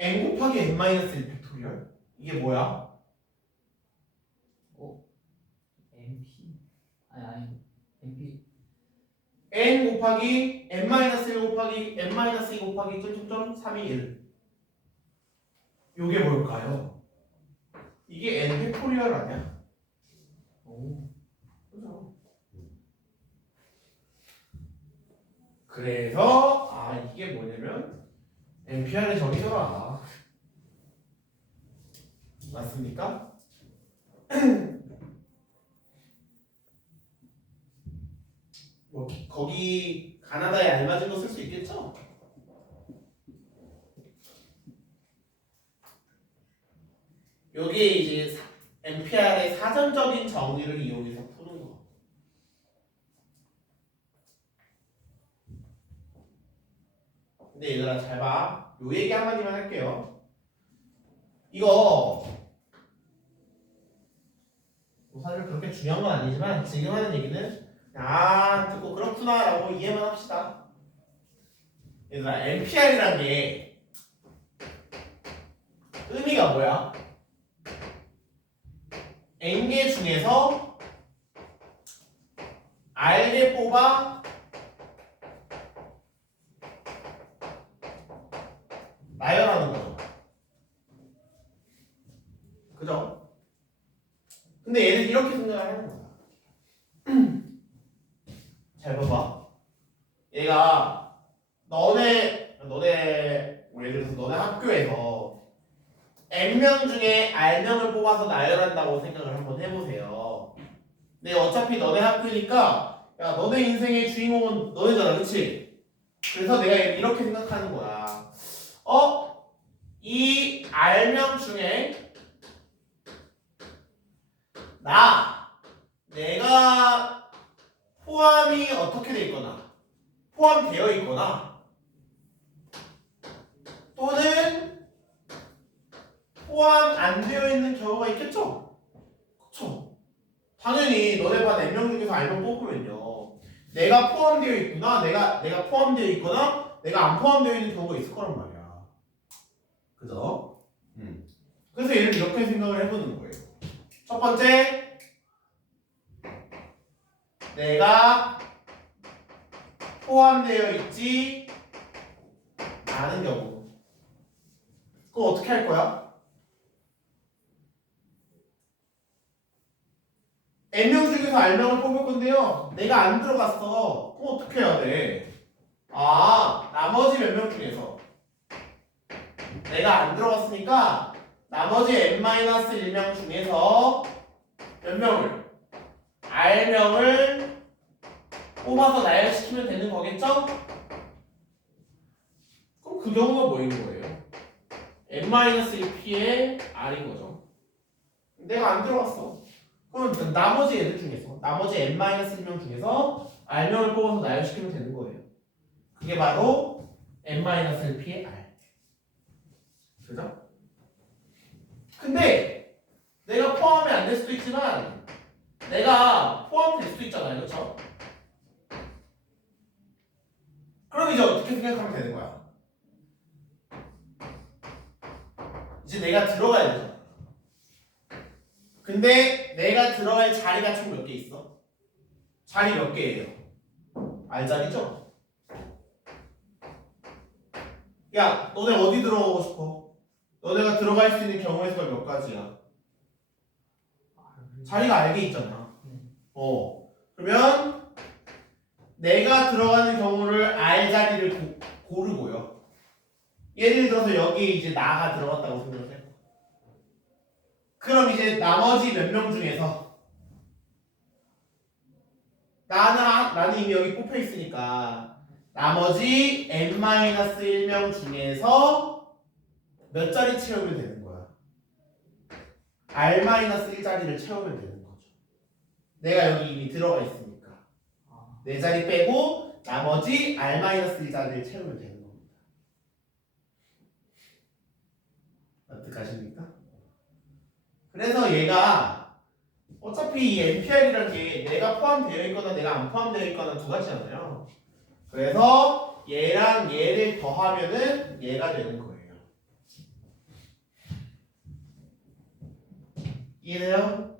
n 곱하기 n-1 팩토리얼? 이게 뭐야? np. 아니 np. n 곱하기 n-1 곱하기 n-2 곱하기 점점점 3이 1. 요게 뭘까요? 이게 n 팩토리얼 아니야? 오. 그죠? 그래서 이게 뭐냐면 NPR의 정의더라. 맞습니까? 뭐 거기 가나다에 알맞은 거 쓸 수 있겠죠? 요게 이제 NPR의 사전적인 정의를 이용해서 푸는 거. 근데 얘들아 잘 봐. 요 얘기 한마디만 할게요. 이거 뭐 사실 그렇게 중요한 건 아니지만 지금 하는 얘기는 듣고 그렇구나 라고 이해만 합시다. 얘들아 NPR이란 게 의미가 뭐야? N개 중에서 R개 뽑아 나열하는 거죠. 그죠? 근데 얘는 이렇게 생각을 하는 거야. 잘 봐봐. 얘가 너네 뭐 예를 들어서 너네 학교에서 N명 중에 R명을 뽑아서 나열한다고 생각을 한번 해보세요. 근데 어차피 너네 학교니까 야 너네 인생의 주인공은 너네잖아, 그치? 그래서 내가 이렇게 생각하는 거야. 이 R명 중에 내가 포함이 어떻게 돼 있거나 포함되어 있거나 또는 포함 안 되어 있는 경우가 있겠죠? 그쵸? 당연히 너네 반 N명 중에서 R명 뽑으면요 내가 포함되어 있구나 내가 포함되어 있거나 내가 안 포함되어 있는 경우가 있을 거란 말이야. 그죠? 그래서 얘를 이렇게 생각을 해보는 거예요. 첫 번째, 내가 포함되어 있지 않은 경우. 그거 어떻게 할 거야? N명 중에서 R명을 뽑을 건데요. 내가 안 들어갔어. 그럼 어떻게 해야 돼? 나머지 몇 명 중에서 내가 안 들어갔으니까 나머지 n-1명 중에서 몇 명을? R명을 뽑아서 나열시키면 되는 거겠죠? 그럼 그 경우가 뭐인 거예요? n-1p의 R인 거죠. 내가 안 들어갔어. 그럼 나머지 애들 중에서 나머지 n-1명 중에서 R명을 뽑아서 나열시키면 되는 거예요. 그게 바로 n-1p의 R. 그죠? 근데 내가 포함이 안 될 수도 있지만 내가 포함될 수도 있잖아요. 그렇죠? 그럼 이제 어떻게 생각하면 되는 거야? 이제 내가 들어가야 되죠. 근데 내가 들어갈 자리가 총 몇 개 있어? 자리 몇 개예요? R자리죠? 야, 너네 어디 들어가고 싶어? 너네가 들어갈 수 있는 경우의 수가 몇 가지야? 자리가 R개 있잖아. 그러면 내가 들어가는 경우를 R자리를 고르고요. 예를 들어서 여기에 이제 나가 들어갔다고 생각을 해. 그럼 이제 나머지 몇 명 중에서 나는 이미 여기 뽑혀 있으니까 나머지 n-1명 중에서 몇 자리 채우면 되는 거야? r-1자리를 채우면 되는 거죠. 내가 여기 이미 들어가 있으니까 네 자리 빼고 나머지 r-1자리를 채우면 되는 겁니다. 어떡하십니까? 그래서 얘가 어차피 이 NPR이라는 게 내가 포함되어 있거나 내가 안 포함되어 있거나 두 가지잖아요. 그래서 얘랑 얘를 더하면은 얘가 되는 거예요. 이해돼요?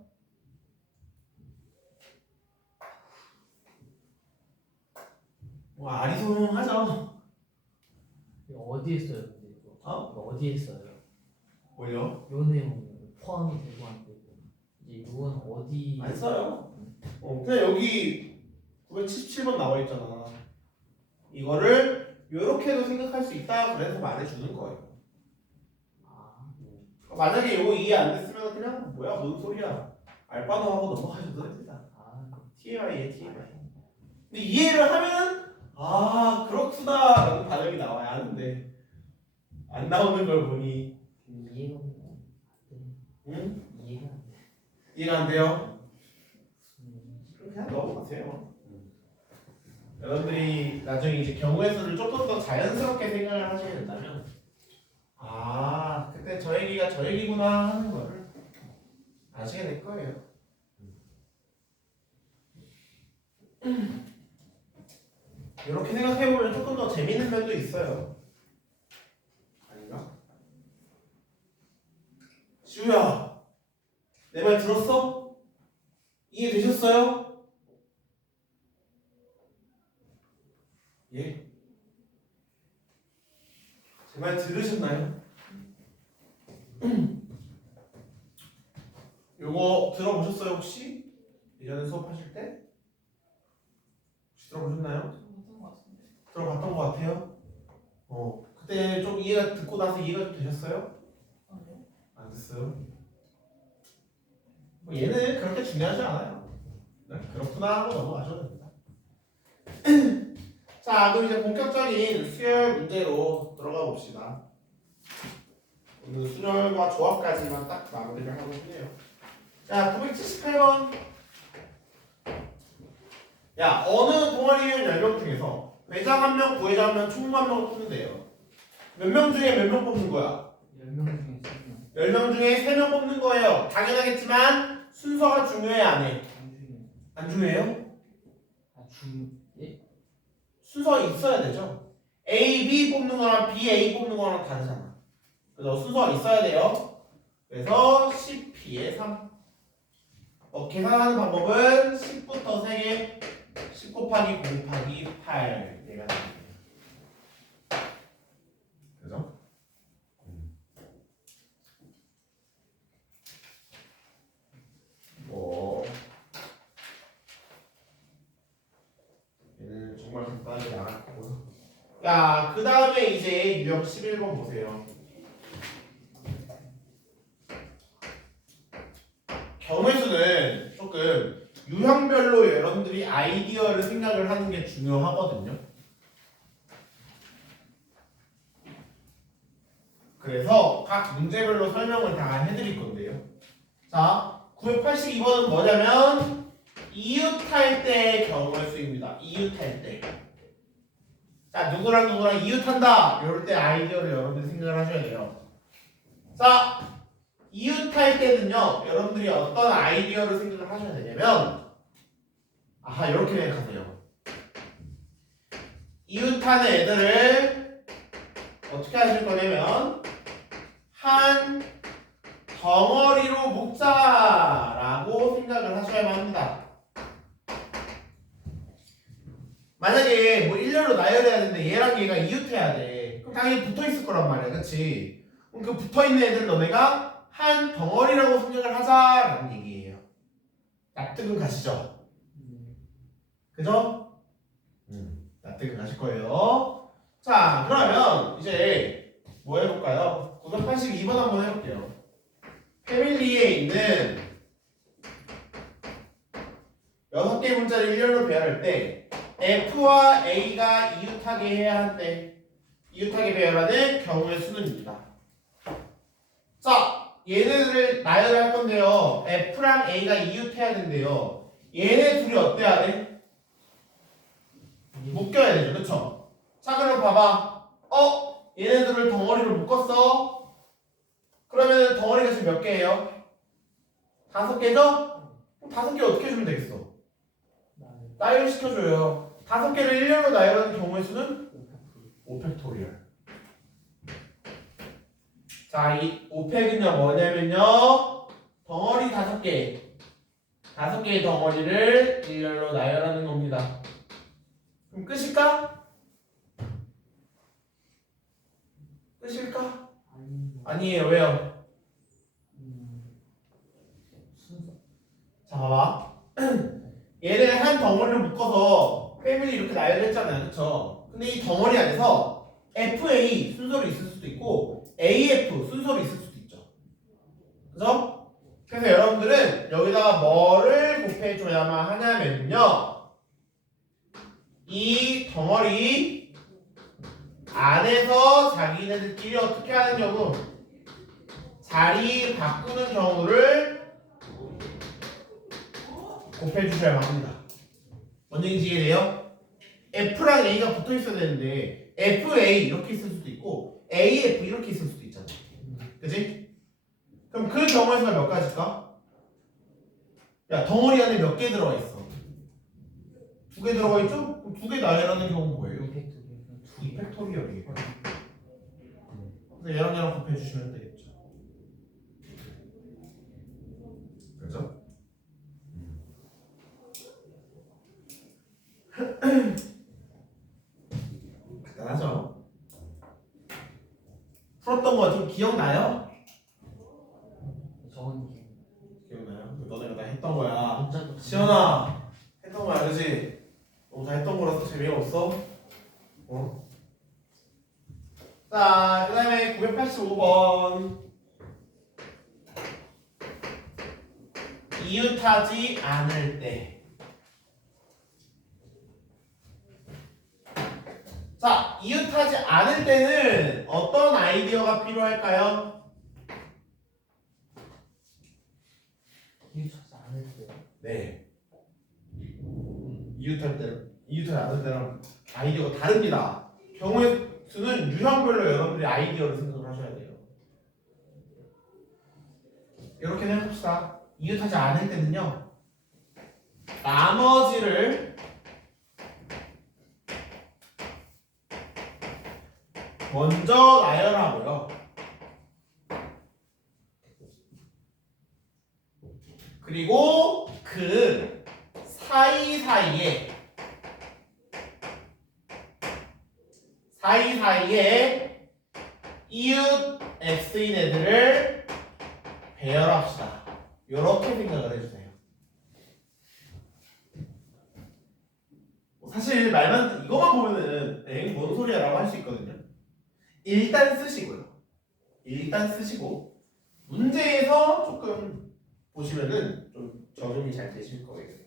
뭐 아리송하죠. 이거 어디에 써요? 근데 이거? 이거 어디에 써요? 뭐요? 요 내용 포함이 되고 안 되고 이제 이건 어디 안 써요. 그냥 여기 977번 나와 있잖아. 이거를 요렇게도 생각할 수 있다 그래서 말해주는 거예요. 만약에 이거 이해 안 됐으면 그냥 뭐야 뭔 소리야 알바노 하고 넘어가셔도 됩니다. TMI에 TMI. 근데 이해를 하면 그렇구나 라는 반응이 나와야 하는데 안 나오는 걸 보니 이해가 안 돼. 응? 이해가 안 돼. 이해가 안 돼요? 그럼 그냥 넘어가세요. 여러분들이 나중에 이제 경우의 수를 조금 더 자연스럽게 생각을 하셔야 된다면 그때 저 얘기가 저 얘기구나 하는 거를 아시게 될 거예요. 이렇게 생각해보면 조금 더 재밌는 면도 있어요. 아닌가? 지우야, 내 말 들었어? 이해되셨어요? 예? 제 말 들으셨나요? 요거 들어보셨어요 혹시? 예전에 수업하실 때? 혹시 들어보셨나요? 들어봤던 것 같아요? 그때 좀 이해가 듣고 나서 이해가 좀 되셨어요? 안 됐어요? 얘는 그렇게 중요하지 않아요. 그렇구나 하고 넘어가셔도 됩니다. 자, 그럼 이제 본격적인 수열 문제로 들어가 봅시다. 오늘 수열과 조합까지만 딱 마무리를 하고 싶네요. 자, 978번. 야, 어느 동아리원 10명 중에서 회장 1명, 부회장 1명, 총무 1명을 뽑는데요. 몇 명 중에 몇 명 뽑는 거야? 10명 중에 3명 10명 중에 3명 뽑는 거예요. 당연하겠지만 순서가 중요해 안 해? 안 중요해요? 예? 순서가 있어야 되죠. A, B 뽑는 거랑 B, A 뽑는 거랑 다르잖아. 그래서 순서가 있어야 돼요. 그래서 10P에 3. 계산하는 방법은 10부터 3개, 10 곱하기 9 곱하기 8 얘가 나옵니다. 그죠? 얘는 정말 간단하게 나갈 거고요. 야, 그 다음에 이제 유형 11번 보세요. 경우의 수는 조금 유형별로 여러분들이 아이디어를 생각을 하는 게 중요하거든요. 그래서 각 문제별로 설명을 다 해드릴 건데요. 자, 982번은 뭐냐면 이웃할 때의 경우의 수입니다. 이웃할 때. 자, 누구랑 누구랑 이웃한다. 이럴 때 아이디어를 여러분들이 생각을 하셔야 돼요. 자, 이웃할 때는요, 여러분들이 어떤 아이디어를 생각을 하셔야 되냐면, 이렇게 생각하세요. 이웃하는 애들을 어떻게 하실 거냐면, 한 덩어리로 묶자라고 생각을 하셔야만 합니다. 일렬로 나열해야 되는데 얘랑 얘가 이웃해야 돼. 그럼 당연히 붙어있을 거란 말이야. 그치? 그럼 그 붙어있는 애들 너네가 한 덩어리라고 생각을 하자라는 얘기예요. 납득은 가시죠? 그죠? 납득은 가실 거예요. 자, 그러면 이제 뭐 해볼까요? 982번 한번 해볼게요. 패밀리에 있는 6개의 문자를 일렬로 배열할 때 F와 A가 이웃하게 해야 한대. 이웃하게 배열하는 경우의 수는입니다. 자, 얘네들을 나열을 할 건데요. F랑 A가 이웃해야 된대요. 얘네 둘이 어때야 돼? 묶여야 되죠. 그쵸? 자, 그럼 봐봐. 얘네들을 덩어리로 묶었어. 그러면 덩어리가 지금 몇 개예요? 5개죠? 그럼 5개 어떻게 해주면 되겠어? 나열시켜줘요. 5개를 일렬로 나열하는 경우의 수는 5팩토리얼. 자, 이 5팩은요 뭐냐면요, 덩어리 5개, 5개의 덩어리를 일렬로 나열하는 겁니다. 그럼 끝일까? 끝일까? 아니에요. 왜요? 자, 봐봐. 얘를 한 덩어리로 묶어서 패밀리 이렇게 나열했잖아요. 그쵸? 근데 이 덩어리 안에서 FA 순서로 있을 수도 있고 AF 순서로 있을 수도 있죠. 그죠? 그래서 여러분들은 여기다가 뭐를 곱해줘야만 하냐면요, 이 덩어리 안에서 자기네들끼리 어떻게 하는 경우, 자리 바꾸는 경우를 곱해주셔야만 합니다. 뭔 얘기인지 이해돼요? F랑 A가 붙어 있어야 되는데 FA 이렇게 있을 수도 있고 AF 이렇게 있을 수도 있잖아. 그지? 그럼 그 경우의 수가 몇 가지일까? 야, 덩어리 안에 몇 개 들어가 있어? 2개 들어가 있죠? 그럼 2개 나열하는 경우는 뭐예요? 2팩토리얼이에요. 그래서 얘랑 곱해주시면 되겠죠. 그죠? 간단하죠? 풀었던 거 좀 기억나요? 저건 기억나요? 너네가 다 했던 거야. 문자도 시연아, 했던 거야, 그지? 너 다 했던 거라서 재미가 없어? 자, 그 다음에 985번. 이웃하지 않을 때. 자, 이웃하지 않을 때는 어떤 아이디어가 필요할까요? 이웃하지 않을 때. 네. 이웃하지 않을 때랑 아이디어가 다릅니다. 경우의 수는 유형별로 여러분들이 아이디어를 생각을 하셔야 돼요. 이렇게 해봅시다. 이웃하지 않을 때는요, 나머지를 먼저 나열하고요. 그리고 그 사이사이에 이웃 X인 애들을 배열합시다. 이렇게 생각을 해주세요. 사실 말만 이거만 보면은 에이 뭔 소리야라고 할 수 있거든요. 일단 쓰시고요. 일단 쓰시고 문제에서 조금 보시면은 좀 적응이 잘 되실 거예요.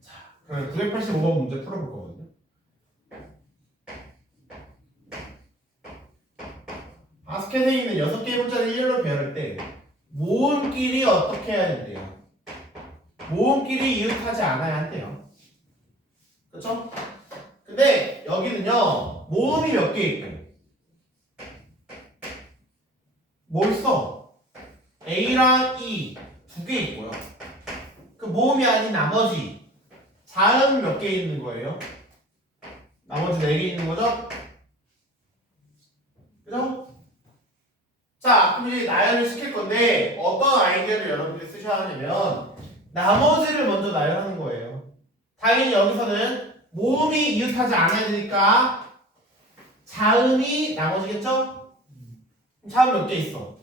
자, 그럼 985번 문제 풀어볼 거거든요. 바스켓에 있는 6개의 문자를 일렬로 배열할 때 모음끼리 어떻게 해야 된대요? 모음끼리 이웃하지 않아야 한대요. 그쵸? 근데 여기는요, 모음이 몇 개 있고 뭐 있어? A랑 E 2개 있고요. 그 모음이 아닌 나머지 자음 몇 개 있는 거예요? 나머지 4개 있는 거죠? 그죠? 자, 그럼 이제 나열을 시킬 건데 어떤 아이디어를 여러분들이 쓰셔야 하냐면 나머지를 먼저 나열하는 거예요. 당연히 여기서는 모음이 이웃하지 않아야 되니까 자음이 나머지겠죠? 자음 몇 개 있어?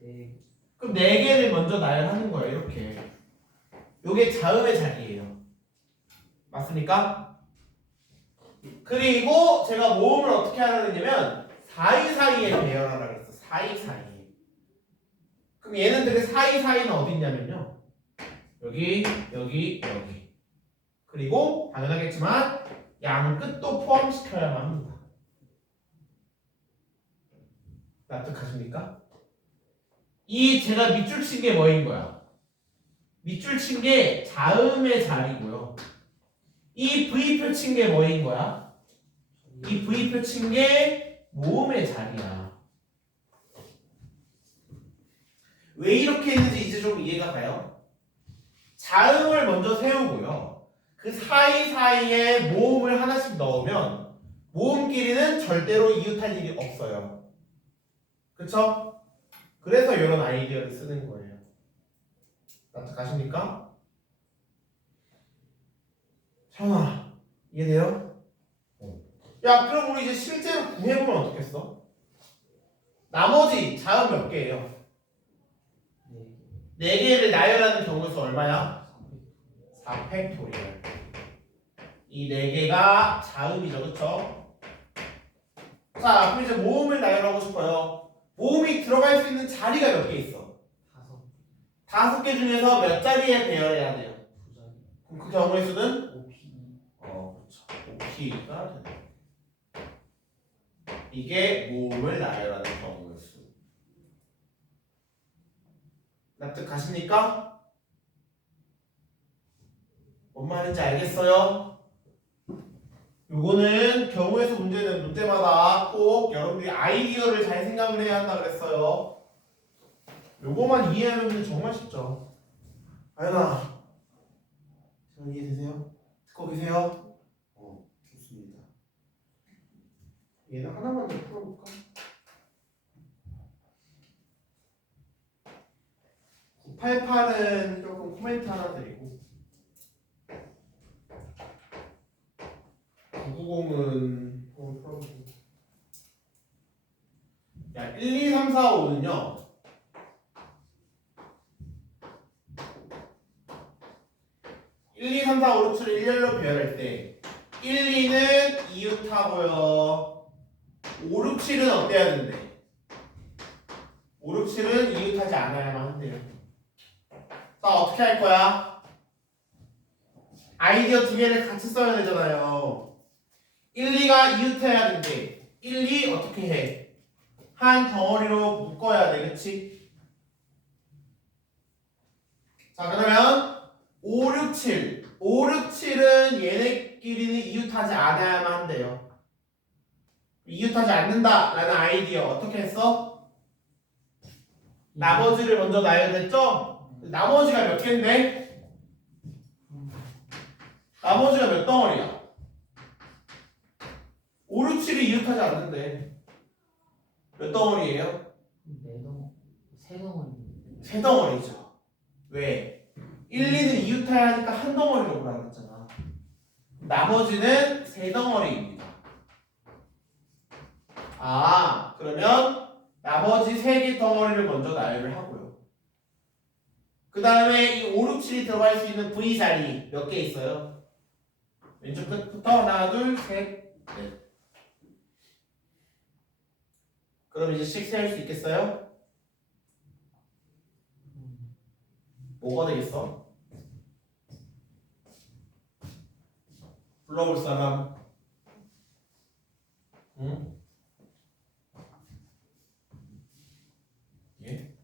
네. 그럼 4개를 먼저 나열하는 거예요. 이렇게. 요게 자음의 자리예요. 맞습니까? 그리고 제가 모음을 어떻게 하라고 했냐면 사이사이에 배열하라고 했어. 사이사이에. 그럼 얘네들의 사이사이는 어디 있냐면요. 여기, 여기, 여기. 그리고 당연하겠지만 양 끝도 포함시켜야만 합니다. 납득하십니까? 이 제가 밑줄 친 게 뭐인 거야? 밑줄 친 게 자음의 자리고요. 이 V표 친 게 뭐인 거야? 이 V표 친 게 모음의 자리야. 왜 이렇게 했는지 이제 좀 이해가 가요? 자음을 먼저 세우고요. 그 사이사이에 모음을 하나씩 넣으면 모음끼리는 절대로 이웃할 일이 없어요. 그쵸? 그래서 이런 아이디어를 쓰는 거예요. 납득하십니까? 현아, 이해돼요? 야, 그럼 우리 이제 실제로 구해보면 어떻겠어? 나머지 자음 몇 개예요? 네. 4개를 나열하는 경우 수 얼마야? 4팩토리얼. 이 4개가 자음이죠, 그쵸? 자, 그럼 이제 모음을 나열하고 싶어요. 모음이 들어갈 수 있는 자리가 몇 개 있어? 5개 중에서 몇 자리에 배열해야 돼요? 2자리. 그럼 그 경우의 수는? OP. 그렇죠. OP가 되네. 이게 모음을 나열하는 경우의 수. 납득하십니까? 뭔 말인지 알겠어요? 요거는 경우의 수 문제는 문제마다 꼭 여러분들이 아이디어를 잘 생각을 해야 한다 그랬어요. 요거만 이해하면 정말 쉽죠. 아연아, 잘 이해되세요? 듣고 계세요? 좋습니다. 얘는 하나만 더 풀어볼까? 988은 조금 코멘트 하나 드리고 990은 풀어보고 야, 1, 2, 3, 4, 5는요 1, 2, 3, 4, 5, 6, 7을 일렬로 배열할 때 1, 2는 이웃하고요 5, 6, 7은 어때야 된대? 5, 6, 7은 이웃하지 않아야만 한대요. 자, 어떻게 할 거야? 아이디어 2개를 같이 써야 되잖아요. 1, 2가 이웃해야 된대. 1, 2 어떻게 해? 한 덩어리로 묶어야 돼, 그치? 자, 그러면 5, 6, 7. 5, 6, 7은 얘네끼리는 이웃하지 않아야만 한대요. 이웃하지 않는다라는 아이디어 어떻게 했어? 나머지를 먼저 나열했죠? 나머지가 몇 개인데? 나머지가 몇 덩어리야? 5, 6, 7이 이웃하지 않는데 몇 덩어리예요? 3덩어리. 세 덩어리죠. 왜? 1, 2는 이웃해야 하니까 한 덩어리로 보라 그랬잖아. 나머지는 세 덩어리입니다. 아, 그러면 나머지 세 개 덩어리를 먼저 나열을 하고요. 그 다음에 이 5, 6, 7이 들어갈 수 있는 V 자리 몇 개 있어요? 왼쪽 끝부터 하나, 둘, 셋, 넷. 그럼 이제 식 세울 수 있겠어요? 뭐가 되겠어? 불러볼 사람? 응? 예?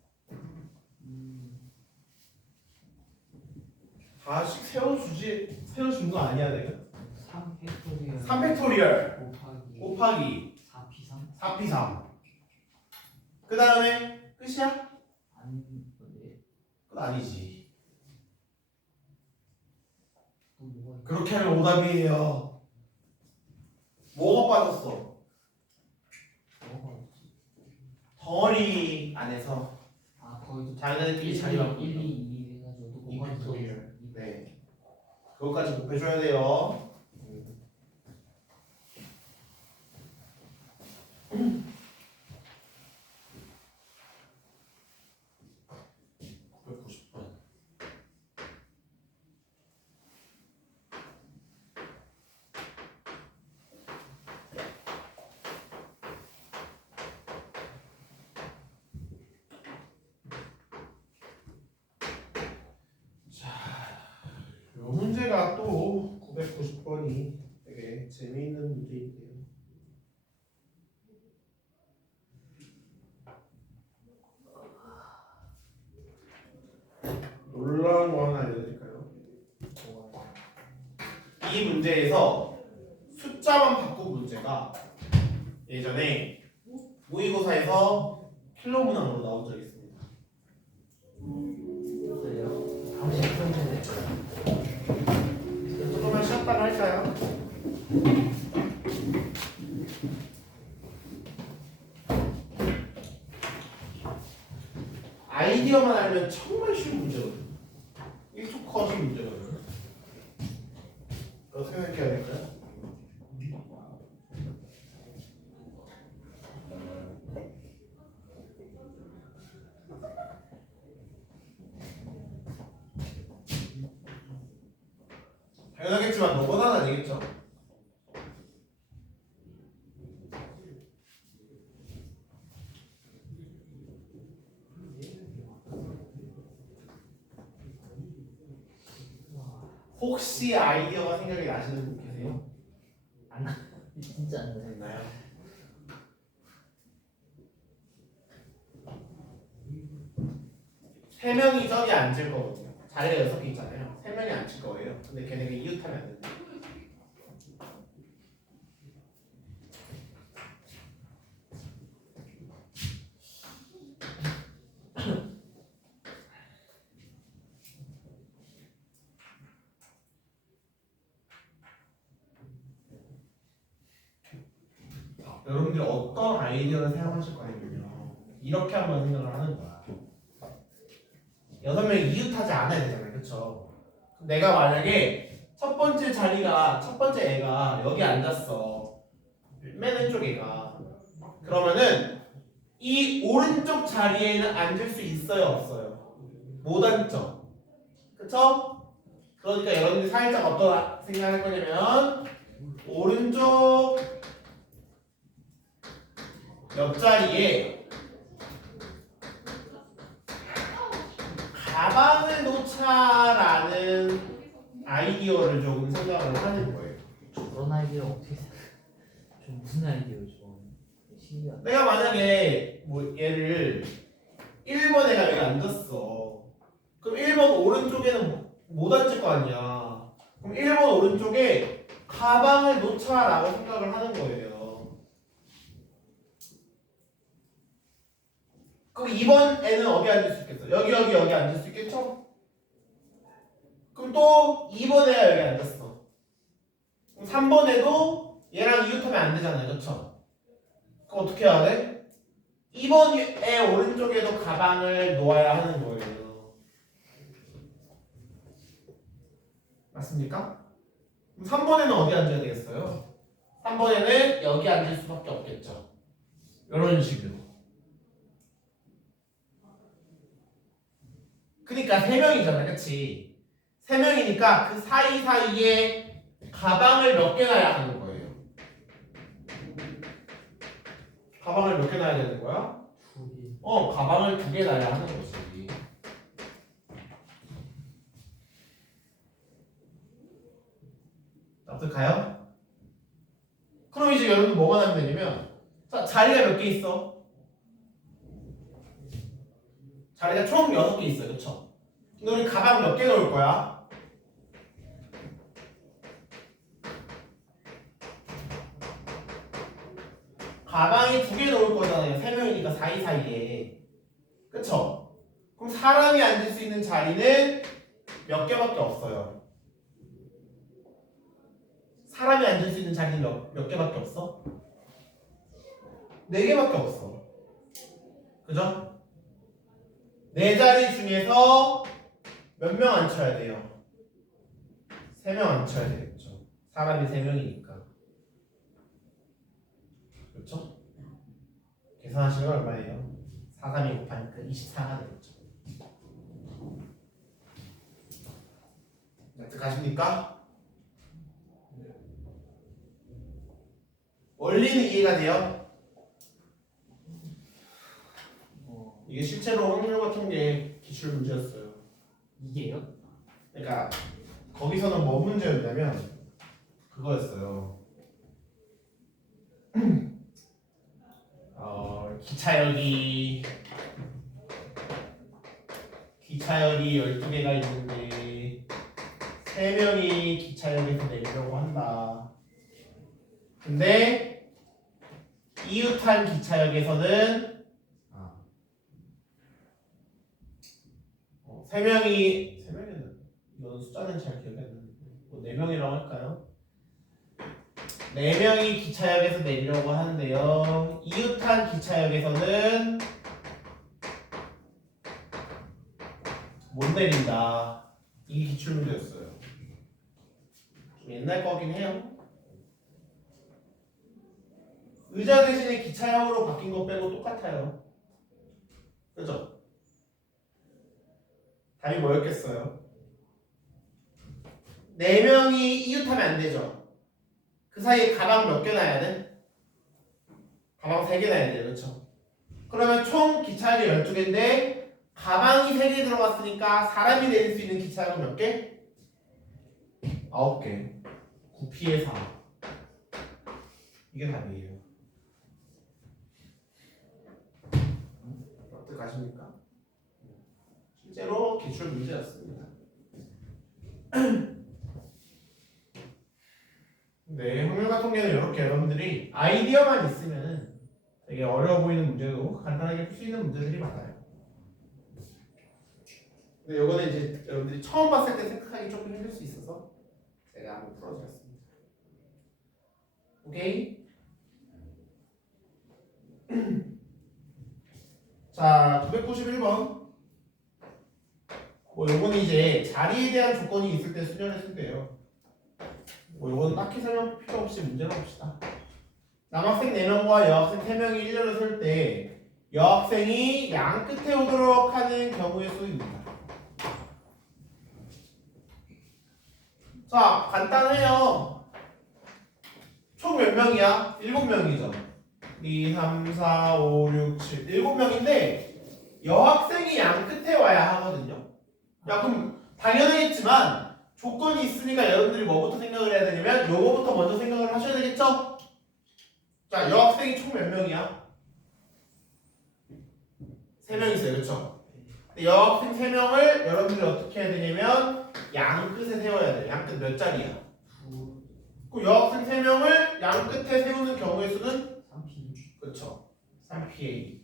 다식 세워준 거 아니야 내가? 3팩토리얼 3팩토리얼 곱하기 곱하기 4p3. 4p3 그 다음에 끝이야? 아닌데 그건 아니지. 또 뭐가 있지? 그렇게 하면 오답이에요. 뭐가 빠졌어? 뭐가 있지? 덩어리 안에서 아 거기도 자기네들끼리 자리 바꾸고 1, 2, 2 해가지고 또 곱하기 이팩토리얼. 네. 그것까지 곱해줘야 돼요. 990번. 이 문제가 또 990번이 되게 재미있는 문제인데요. 놀라운 거 하나 알려드릴까요? 이 문제에서 숫자만 바꾼 문제가 예전에 모의고사에서 킬로 문항으로 나온 적이 있습니다. 그래요? 당신 편집에 조금만 쉬었다가 할까요? 아이디어만 알면 정말 쉬운 문제거든요. 1초 컷이 문제거든요. 어떻게 생각해야 될까요? 당연하겠지만 너보다는 아니겠죠? 혹시 아이디어가 생각이 나시는 분 계세요? 안 나. 진짜 안 나요. 있나요? 세 명이 저기 앉을 거거든요. 자리가 6개 있잖아요. 세 명이 앉을 거예요. 근데 걔네가 이웃하면 안 된다. 여러분들이 어떤 아이디어를 사용하실 거냐면요. 이렇게 한번 생각을 하는 거야. 6명이 이웃하지 않아야 되잖아요. 그쵸? 내가 만약에 첫 번째 애가 여기 앉았어. 맨 왼쪽 애가. 그러면은 이 오른쪽 자리에는 앉을 수 있어요? 없어요? 못 앉죠? 그쵸? 그러니까 여러분들이 살짝 어떤 생각할 거냐면 오른쪽 옆자리에 가방을 놓자라는 아이디어를 조금 생각을 하는 거예요. 그런 아이디어 어떻게 좀 무슨 아이디어죠? 신기하다. 내가 만약에 뭐 얘를 1번 애가 여기 앉았어. 그럼 1번 오른쪽에는 못 앉을 거 아니야. 그럼 1번 오른쪽에 가방을 놓자라고 생각을 하는 거예요. 그럼 2번 애는 어디 앉을 수 있겠어? 여기 앉을 수 있겠죠? 그럼 또 2번 애가 여기 앉았어. 그럼 3번 애도 얘랑 이웃하면 안 되잖아요. 그렇죠? 그럼 어떻게 해야 돼? 2번 애 오른쪽에도 가방을 놓아야 하는 거예요. 맞습니까? 그럼 3번에는 어디 앉아야 되겠어요? 3번에는 여기 앉을 수밖에 없겠죠. 이런 식으로. 그러니까 3명이잖아, 그치? 3명이니까 그 사이사이에 가방을 몇 개 놔야 하는 거예요? 가방을 몇 개 놔야 되는 거야? 2개. 가방을 2개 놔야 하는 거지. 납득가요? 그럼 이제 여러분 뭐가 나면 되냐면, 자, 자리가 몇 개 있어? 자리가 총 6개 있어요, 그쵸? 근데 우리 가방 몇 개 넣을 거야? 가방에 2개 넣을 거잖아요. 3명이니까 사이사이에. 그쵸? 그럼 사람이 앉을 수 있는 자리는 몇 개밖에 없어요. 사람이 앉을 수 있는 자리는 몇 개밖에 없어? 4개밖에 없어. 그죠? 4자리 중에서 몇 명 앉혀야 돼요? 3명 안 쳐야 되겠죠. 사람이 3명이니까. 그렇죠? 계산하시면 얼마예요? 4, 3이 곱하니까 24가 되겠죠. 납득하십니까? 원리는 이해가 돼요? 이게 실제로 확률 같은 게 기출 문제였어요. 이게요? 그러니까 거기서는 뭐 문제였냐면 그거였어요. 기차역이 12개가 있는데 3명이 기차역에서 내리려고 한다. 근데 이웃한 기차역에서는 3명이는 이건 숫자는 잘 기억이 안 나는데 뭐 4명이라고 할까요? 4명이 기차역에서 내리려고 하는데요. 이웃한 기차역에서는 못 내린다. 이게 기출문제였어요. 좀 옛날 거긴 해요. 의자 대신에 기차역으로 바뀐 거 빼고 똑같아요. 그죠? 답이 뭐였겠어요? 4명이 이웃하면 안 되죠. 그 사이에 가방 몇 개 놔야 돼? 가방 3개 놔야 돼요. 그렇죠? 그러면 총 기차역이 12개인데 가방이 3개 들어갔으니까 사람이 내릴 수 있는 기차역은 몇 개? 9개. 9p의 4. 이게 답이에요. 어떡하십니까? 실제로 기출 문제였습니다. 네, 확률과 통계는 이렇게 여러분들이 아이디어만 있으면 되게 어려워 보이는 문제도 간단하게 풀 수 있는 문제들이 많아요. 근데 요거는 이제 여러분들이 처음 봤을 때 생각하기 조금 힘들 수 있어서 제가 한번 풀어드렸습니다. 오케이? 자, 991번. 뭐 요거는 이제 자리에 대한 조건이 있을 때 수련했을 때예요. 뭐 요거는 딱히 설명 필요 없이 문제를 봅시다. 남학생 4명과 여학생 3명이 1년을 설 때 여학생이 양 끝에 오도록 하는 경우의 수입니다. 자, 간단해요. 총 몇 명이야? 7명이죠. 2, 3, 4, 5, 6, 7 7명인데 여학생이 양 끝에 와야 하거든요. 야, 그럼 당연하겠지만 조건이 있으니까 여러분들이 뭐부터 생각을 해야 되냐면 요거부터 먼저 생각을 하셔야 되겠죠? 자, 여학생이 총 몇 명이야? 3명 있어요. 그렇죠? 여학생 3명을 여러분들이 어떻게 해야 되냐면 양 끝에 세워야 돼. 양 끝 몇 자리야? 그 여학생 3명을 양 끝에 세우는 경우의 수는 3p. 그렇죠. 3PA.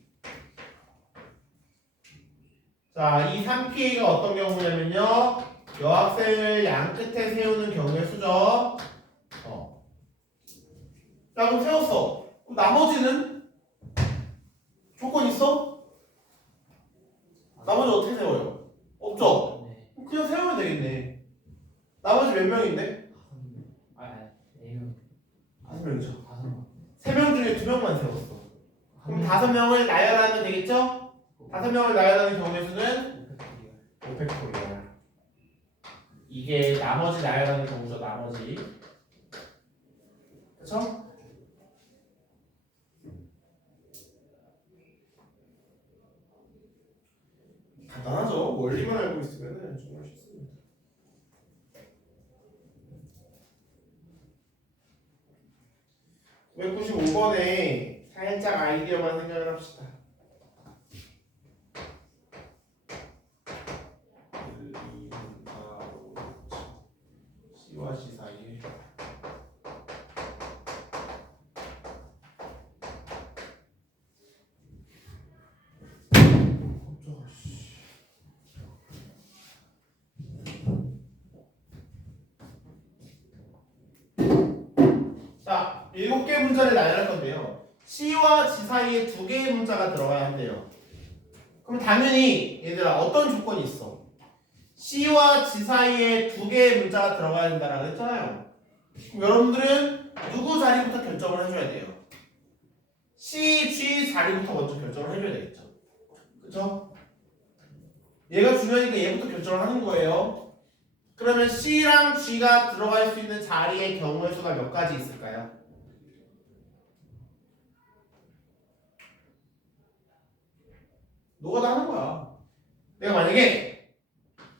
자, 이 3PA가 어떤 경우냐면요. 여학생을 양 끝에 세우는 경우의 수죠. 자, 그럼 세웠어. 그럼 나머지는 조건 있어? 나머지 어떻게 세워요? 없죠? 네. 그럼 그냥 세우면 되겠네. 나머지 몇 명인데? 4명. 5명이죠. 5명. 3명 중에 2명만 세웠어. 그럼 5명을 나열하면 되겠죠? 5명을 나열하는 경우의 수는 5팩토리얼. 이게 나머지 나열하는 경우죠. 나머지. 그쵸? 간단하죠. 원리만 알고 있으면 정말 쉽습니다. 왜 95번에 살짝 아이디어만 생각을 합시다. 1, 2, 3, 4, 5, 6, 7 C와 C 사이에 자, 7개의 문자를 나열할 건데요. C와 G 사이에 2개의 문자가 들어가야 한대요. 그럼 당연히 얘들아 어떤 조건이 있어? C와 G 사이에 두 개의 문자가 들어가야 된다라고 했잖아요. 그럼 여러분들은 누구 자리부터 결정을 해줘야 돼요? C, G 자리부터 먼저 결정을 해줘야 되겠죠. 그쵸? 얘가 중요하니까 얘부터 결정을 하는 거예요. 그러면 C랑 G가 들어갈 수 있는 자리의 경우의 수가 몇 가지 있을까요? 너가 다 하는 거야. 내가 만약에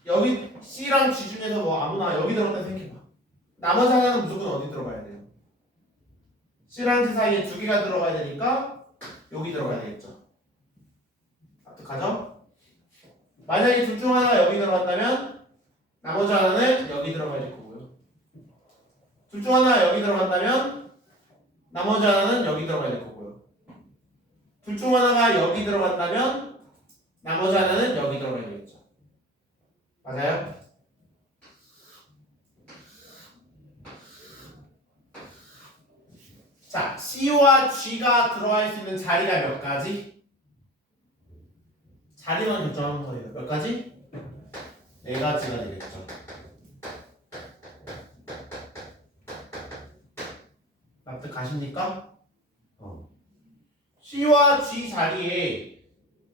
여기 C랑 G 중에서 뭐 아무나 여기 들어갔다 생각해봐. 나머지 하나는 무조건 어디 들어가야 돼요? C랑 G 사이에 두 개가 들어가야 되니까 여기 들어가야 되겠죠. 납득하죠? 만약에 둘 중 하나가 여기 들어간다면 나머지 하나는 여기 들어가야 될 거고요. 둘 중 하나가 여기 들어간다면 나머지 하나는 여기 들어가야 될 거고요. 둘 중 하나가 여기 들어간다면 나머지 하나는 여기 들어가야 되겠죠. 맞아요? 자, C와 G가 들어갈 수 있는 자리가 몇 가지? 자리만 결정하는 거예요. 몇 가지? 네 가지가 되겠죠. 납득하십니까? C와 G 자리에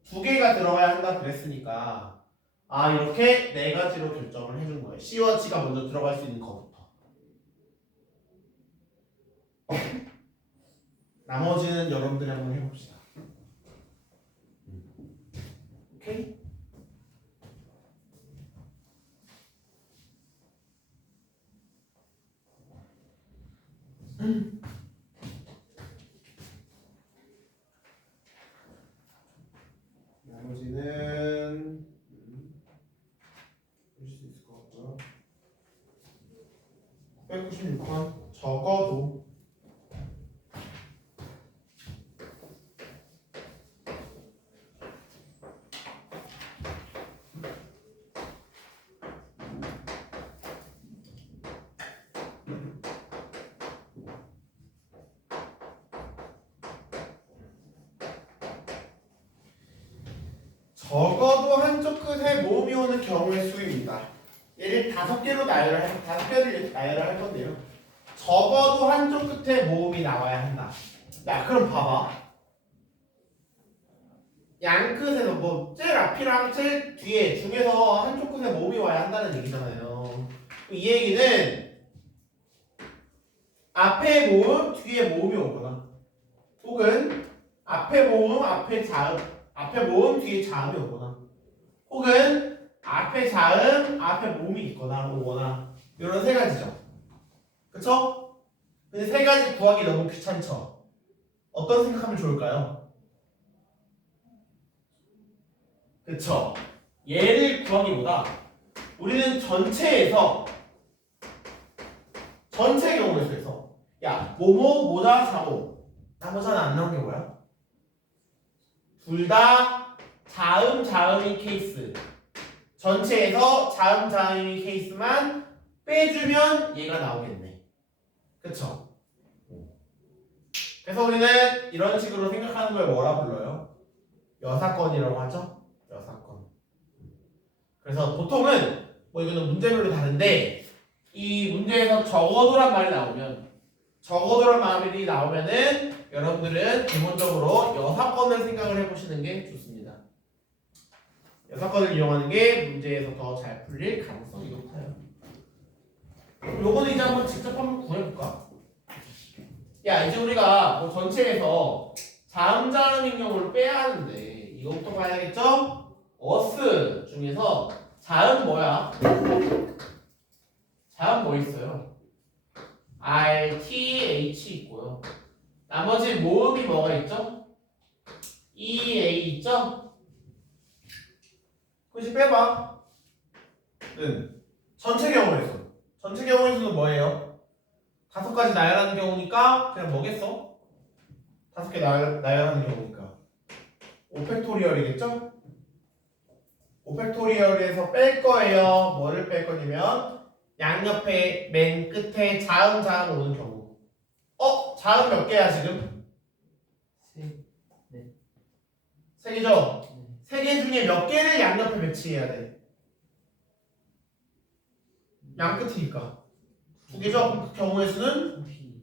두 개가 들어가야 한다 그랬으니까 아 이렇게 네 가지로 결정을 해준 거예요. C와 G가 먼저 들어갈 수 있는 것부터. 나머지는 여러분들이 한번 해봅시다. 오케이? 나머지는 볼 수 있을 것 같고요. 996번 적어도 적어도 한쪽 끝에 모음이 오는 경우의 수입니다. 얘를 다섯 개를 나열을 할 건데요. 적어도 한쪽 끝에 모음이 나와야 한다. 야, 그럼 봐봐. 양 끝에서 뭐 제일 앞이랑 제일 뒤에 중에서 한쪽 끝에 모음이 와야 한다는 얘기잖아요. 이 얘기는 앞에 모음, 뒤에 모음이 오거나 혹은 앞에 모음, 앞에 모음, 뒤에 자음이 오거나 혹은 앞에 자음, 앞에 모음이 있거나 오거나 이런 세 가지죠. 그쵸? 근데 세 가지 구하기 너무 귀찮죠? 어떤 생각하면 좋을까요? 그쵸? 얘를 구하기보다 우리는 전체 경우의 수에서 야, 뭐뭐, 뭐다, 자모 나머지 하나 안 나온 게 뭐야? 둘 다 자음인 케이스. 전체에서 자음인 케이스만 빼주면 얘가 나오겠네. 그쵸? 그래서 우리는 이런 식으로 생각하는 걸 뭐라 불러요? 여사건이라고 하죠? 여사건. 그래서 보통은 뭐 이거는 문제별로 다른데 이 문제에서 적어도란 말이 나오면은 여러분들은 기본적으로 여사건을 생각을 해보시는 게 좋습니다. 여사건을 이용하는 게 문제에서 더 잘 풀릴 가능성이 높아요. 요거는 이제 한번 직접 한번 구해볼까? 야, 이제 우리가 뭐 전체에서 자음인 경우를 빼야 하는데 이것부터 봐야겠죠? 어스 중에서 자음 뭐야? 자음 뭐 있어요? R, T, H 있고요. 나머지 모음이 뭐가 있죠? E, A 있죠? 그렇지 빼봐. 전체 경우에서는 뭐예요? 다섯 가지 나열하는 경우니까 그냥 뭐겠어? 다섯 개 나열하는 경우니까 5팩토리얼이겠죠? 5팩토리얼에서 뺄 거예요. 뭐를 뺄 거냐면 양옆에 맨 끝에 자음 오는 경우. 자음 몇 개야 지금? 세 개죠? 세 개 중에 몇 개를 양옆에 배치해야 돼? 양 끝이니까. 두 개죠? 그 경우의 수는 3P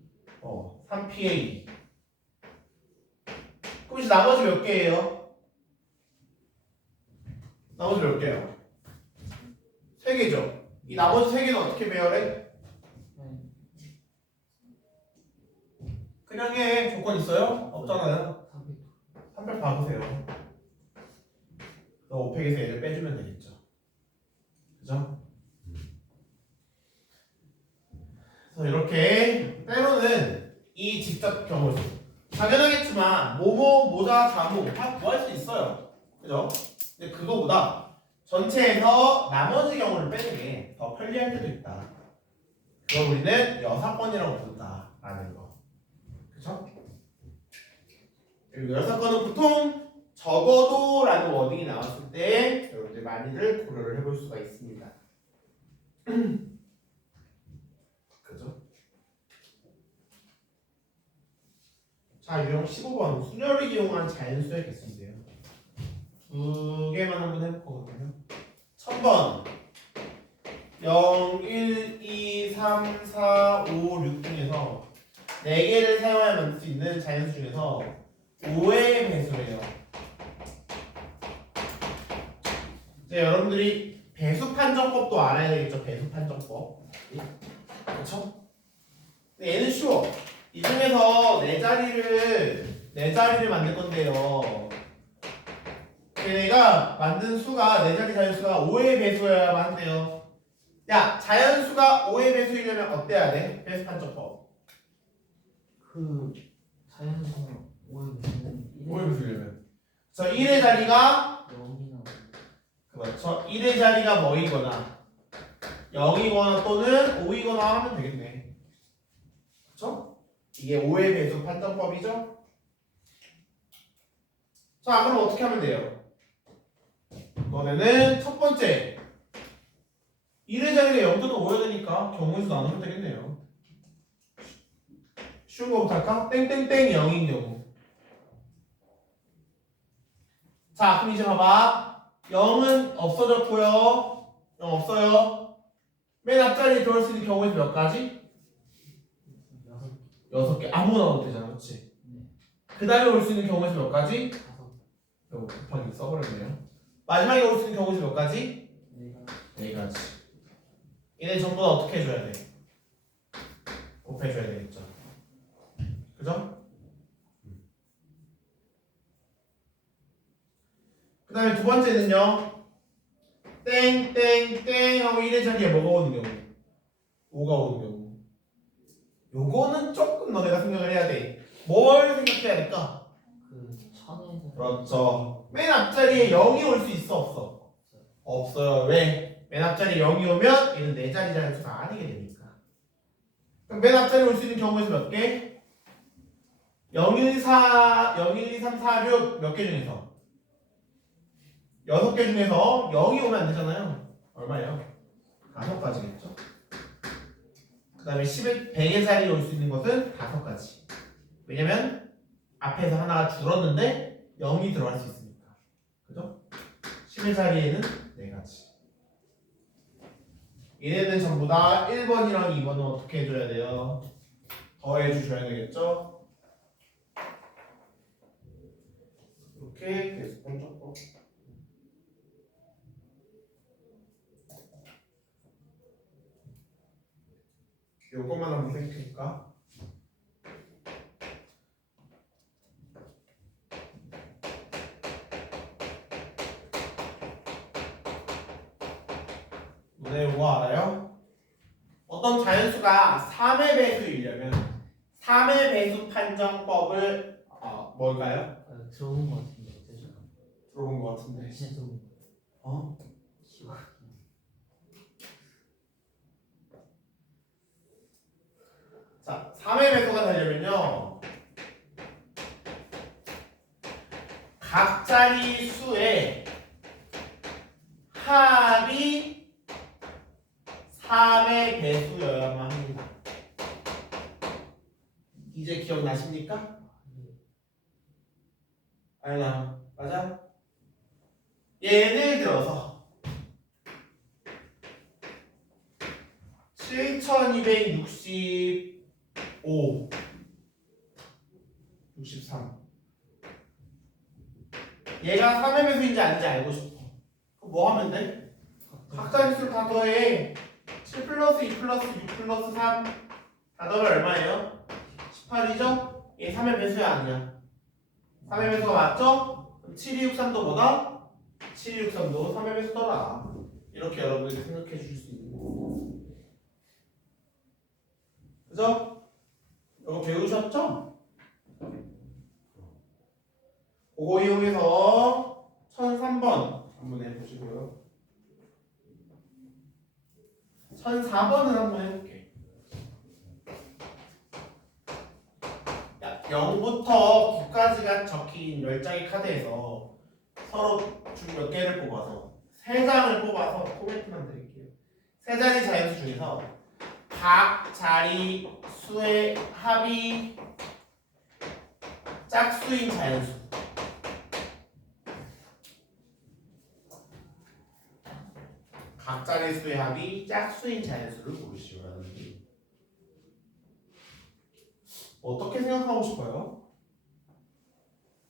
3pA. 그럼 이제 나머지 몇 개예요? 나머지 몇 개요? 3개죠. 이 나머지 3개는 어떻게 배열해? 그냥 해. 조건 있어요? 없잖아요. 300 봐보세요. 너 500에서 얘를 빼주면 되겠죠. 그죠? 그래서 이렇게 때로는 이 직접 경우를 당연하겠지만 모모, 모자, 자모 다 구할 수 있어요. 그죠? 근데 그거보다 전체에서 나머지 경우를 빼는 게 더 편리할 때도 있다. 그걸 우리는 여사건이라고 부른다라는 거. 그죠? 그리고 여사건은 보통 적어도라는 워딩이 나왔을 때 여러분들 많이들 고려를 해볼 수가 있습니다. 그죠? 자, 유형 15번 순열을 이용한 자연수의 개수인데요. 두 개만 한번 해볼 거거든요. 1000번 0, 1, 2, 3, 4, 5, 6 중에서 4개를 사용하여 만들 수 있는 자연수 중에서 5의 배수래요. 이제 여러분들이 배수 판정법도 알아야 되겠죠. 배수 판정법. 그렇죠? 근데 얘는 쉬워. 이 중에서 네 자리를 만들 건데요. 얘네가 만든 수가 네 자리 자연수가 5의 배수여야만 한대요. 야, 자연수가 5의 배수이려면 어때야 돼? 배수 판정법. 그 자연수는 5의 배수는 5의 배수이려면. 그래서 1의 자리가 0이나 그렇죠. 1의 자리가 뭐이거나 0이거나 또는 5이거나 하면 되겠네. 그렇죠? 이게 5의 배수 판정법이죠. 자, 그럼 어떻게 하면 돼요? 이번에는 첫 번째 1의 자리가 0 또는 5여야 되니까 경우의 수 나누면 되겠네요. 쉬운 거부터 할까? 땡땡땡 0인 경우. 자, 그럼 이제 봐봐. 0은 없어졌고요. 0 없어요. 맨 앞자리에 들어올 수 있는 경우의 수 몇 가지? 6개. 아무거나 넣어도 되잖아, 그렇지? 그 다음에 올 수 있는 경우의 수 몇 가지? 5. 곱하기 써버렸네요. 마지막에 올 수 있는 경우의 수 몇 가지? 4가지. 얘네 전부 다 어떻게 해줘야 돼? 곱해줘야 되겠죠. 그죠? 그 다음에 두 번째는요. 땡땡땡 하고 1의 자리에 뭐가 오는 경우? 5가 오는 경우. 요거는 조금 너네가 생각을 해야 돼. 뭘 생각해야 될까? 그 천에서 그렇죠. 맨 앞자리에 0이 올 수 있어 없어? 없어요. 왜? 맨 앞자리에 0이 오면 얘는 네 자리 자연수가 아니게 되니까. 그럼 맨 앞자리에 올 수 있는 경우에서 몇 개? 0, 1, 4, 0, 1, 2, 3, 4, 6 몇 개 중에서? 6개 중에서 0이 오면 안 되잖아요. 얼마예요? 5가지겠죠. 그 다음에 10의 100의 자리에 올 수 있는 것은 5가지. 왜냐면 앞에서 하나가 줄었는데 0이 들어갈 수 있으니까. 그죠? 10의 자리에는 4가지. 얘네는 전부 다 1번이랑 2번은 어떻게 해줘야 돼요? 더해 주셔야 되겠죠? 이렇게 계속 던졌고. 요것만 한번 생각해볼까? 너네 이거 알아요? 어떤 자연수가 3의 배수이려면 3의 배수 판정법을 뭘까요? 들어본 것 같은데 어쩌죠? 들어본 것 같은데. 진짜 들어본 것 어? 기억. 자, 3의 배수가 되려면요. 각 자리 수의 합이 3의 배수여야만 합니다. 이제 기억나십니까? 아니나 맞아? 예를 들어서 3265 63 얘가 3의 배수인지 아닌지 알고 싶어. 그럼 뭐 하면 돼? 각자 수를 다 더해. 7 플러스 2 플러스 6 플러스 3 다 더하면 얼마예요? 18이죠? 얘 3의 배수야 아니야? 3의 배수가 맞죠? 그럼 7263도 뭐다? 7263도 3의 배수더라. 이렇게 여러분들이 생각해 주실 수 있는 거. 그죠? 이거 배우셨죠? 그거 이용해서 1003번 한번 해보시고요. 1004번은 한번 해볼게. 0부터 9까지가 적힌 10장의 카드에서 서로 중 몇 개를 뽑아서 3장을 뽑아서 코멘트만 드릴게요. 3자리 자연수 중에서 각 자리 수의 합이 짝수인 자연수. 각 자리 수의 합이 짝수인 자연수를 고르시오라는 게 어떻게 생각하고 싶어요?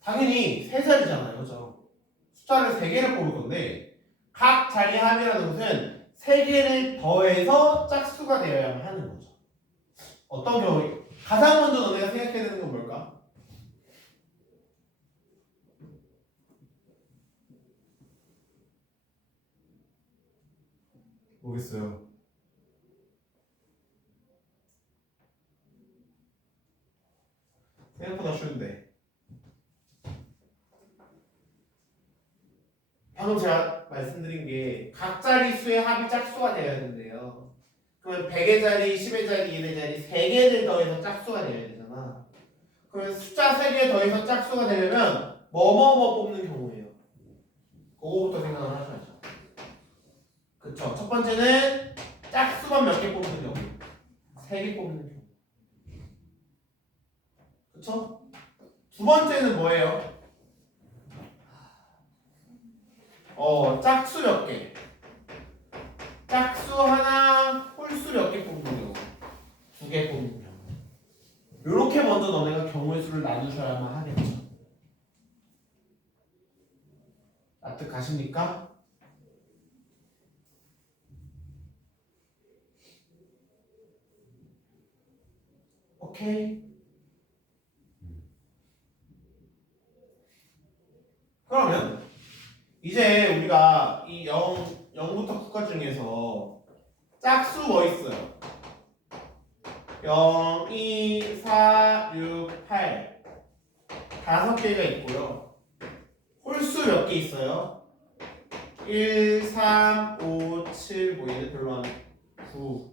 당연히 3자리잖아요, 그죠? 숫자를 3개를 뽑을 건데 각 자리 합이라는 것은 3개를 더해서 짝수가 되어야만 하는 거죠. 어떤 경우에 가장 먼저 너네가 생각해야 되는 건 뭘까? 뭐겠어요? 생각보다 쉬운데 방금 제가 말씀드린 게 각 자릿수의 합이 짝수가 되어야 되는데요. 그러면 100의 자리, 10의 자리, 1의 자리 3개를 더해서 짝수가 되어야 되잖아. 그러면 숫자 3개 더해서 짝수가 되려면 뭐뭐뭐 뽑는 경우예요. 그거부터 생각을 하셔야죠. 그쵸? 첫 번째는 짝수만 몇 개 뽑는 경우 3개 뽑는 경우. 그쵸? 두 번째는 뭐예요? 짝수 몇 개. 짝수 하나, 홀수 몇 개 뽑는 경우. 2개 뽑는 경우. 요렇게 먼저 너네가 경우의 수를 나누셔야만 하겠죠. 납득가십니까? 오케이. 그러면 이제 우리가 이 0부터 9까지 중에서 짝수 뭐 있어요? 0, 2, 4, 6, 8 5개가 있고요. 홀수 몇 개 있어요? 1, 3, 5, 7 뭐 얘네 별로 안 9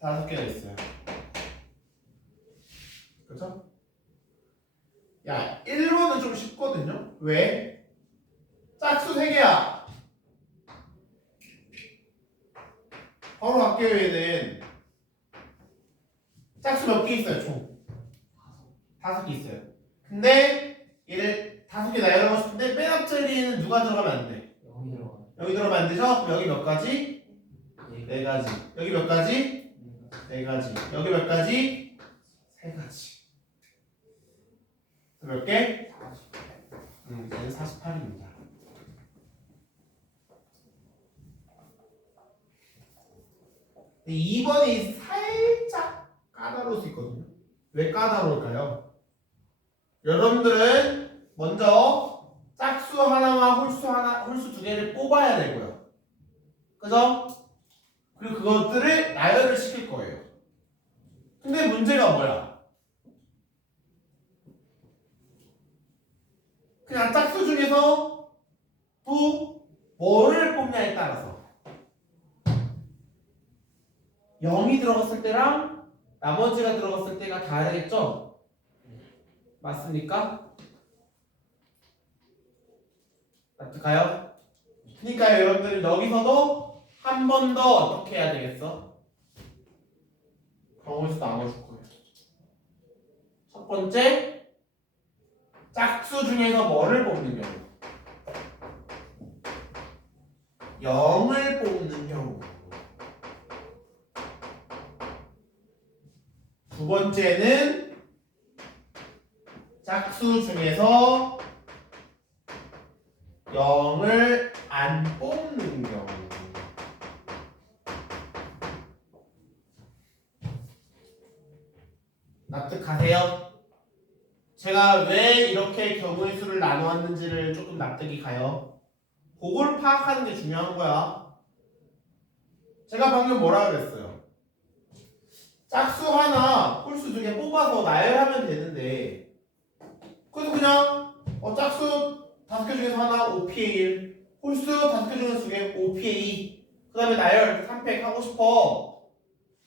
5개가 있어요. 그렇죠? 야, 1번은 좀 쉽거든요. 왜? 짝수 3개야. 바로 갈게요. 얘는 짝수 몇 개 있어요? 총 5개 있어요. 근데 얘를 5개 나열하고 싶은데 맨 앞자리에는 누가 들어가면 안 돼? 0이 들어가요. 여기 들어가면 안 되죠? 그럼 여기 몇 가지? 4가지. 여기 몇 가지? 4가지. 여기 몇 가지? 3가지. 몇 개? 이제는 48입니다. 2번이 살짝 까다로울 수 있거든요. 왜 까다로울까요? 여러분들은 먼저 짝수 하나와 홀수 2개를 뽑아야 되고요. 그죠? 그리고 그것들을 나열을 시킬 거예요. 근데 문제가 뭐야? 그냥 짝수 중에서 또 뭐를 뽑냐에 따라서 0이 들어갔을 때랑 나머지가 들어갔을 때가 다르겠죠? 맞습니까? 납득가요? 그러니까 여러분들 여기서도 한 번 더 어떻게 해야 되겠어? 경우에서 나눠줄 거예요. 첫 번째, 짝수 중에서 뭐를 뽑는 경우? 0을 뽑는 경우. 두 번째는 짝수 중에서 0을 안 뽑는 경우. 납득하세요? 제가 왜 이렇게 경우의 수를 나누었는지를 조금 납득이 가요. 그걸 파악하는 게 중요한 거야. 제가 방금 뭐라 그랬어요? 짝수 하나, 홀수 두 개 뽑아서 나열하면 되는데, 그래서 그냥 짝수 5개 중에서 하나 5P의 1, 홀수 5개 중에서 2개 5P의 2, 그 다음에 나열 3팩 하고 싶어.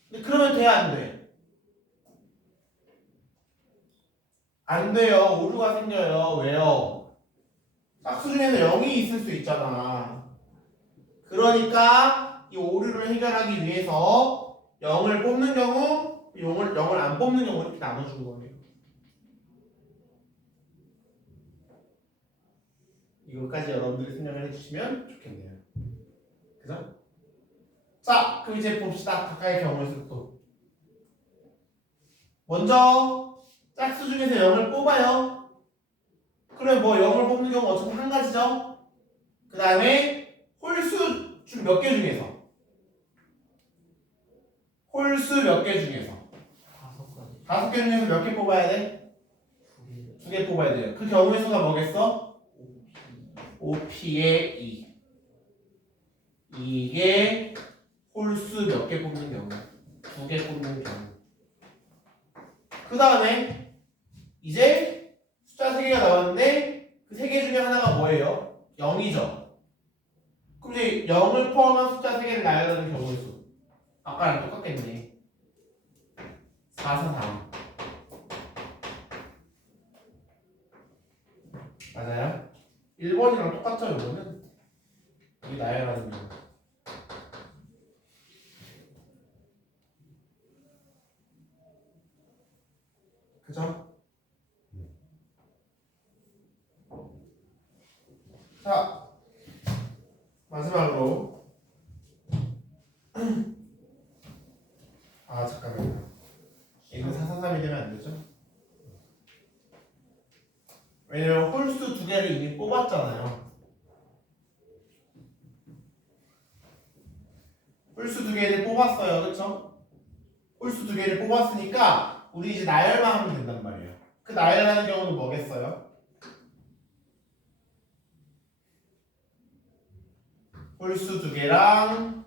근데 그러면 돼, 안 돼? 안 돼요. 오류가 생겨요. 왜요? 짝수 중에서 0이 있을 수 있잖아. 그러니까 이 오류를 해결하기 위해서 0을 뽑는 경우, 0을 안 뽑는 경우 이렇게 나눠준 거예요. 이것까지 여러분들이 생각을 해주시면 좋겠네요. 그죠? 자, 그럼 이제 봅시다. 각각의 경우의 수도. 먼저 짝수 중에서 0을 뽑아요. 그래 뭐 0을 뽑는 경우 어차피 한 가지죠. 그 다음에 홀수 몇 개 중에서 홀수 몇 개 중에서 5가지. 5개 중에서 몇 개 뽑아야 돼? 2개 뽑아야 돼요. 그 경우의 수가 뭐겠어? 5P의 2. 이게 홀수 몇 개 뽑는 경우? 2개 뽑는 경우. 그 다음에 이제 숫자 3개가 나왔는데 그 3개 중에 하나가 뭐예요? 0이죠. 그럼 이제 0을 포함한 숫자 3개를 나열하는 경우의 수. 아까랑 똑같겠네. 4, 4, 3. 맞아요? 1번이랑 똑같죠, 이거는? 이게 나열하는 경우. 그죠? 자, 마지막으로. 아, 잠깐만요. 얘는 443이 되면 안 되죠? 왜냐면 홀수 2개를 이미 뽑았잖아요. 홀수 2개를 뽑았어요. 그쵸? 홀수 2개를 뽑았으니까 우리 이제 나열만 하면 된단 말이에요. 그 나열하는 경우는 뭐겠어요? 홀수 2개랑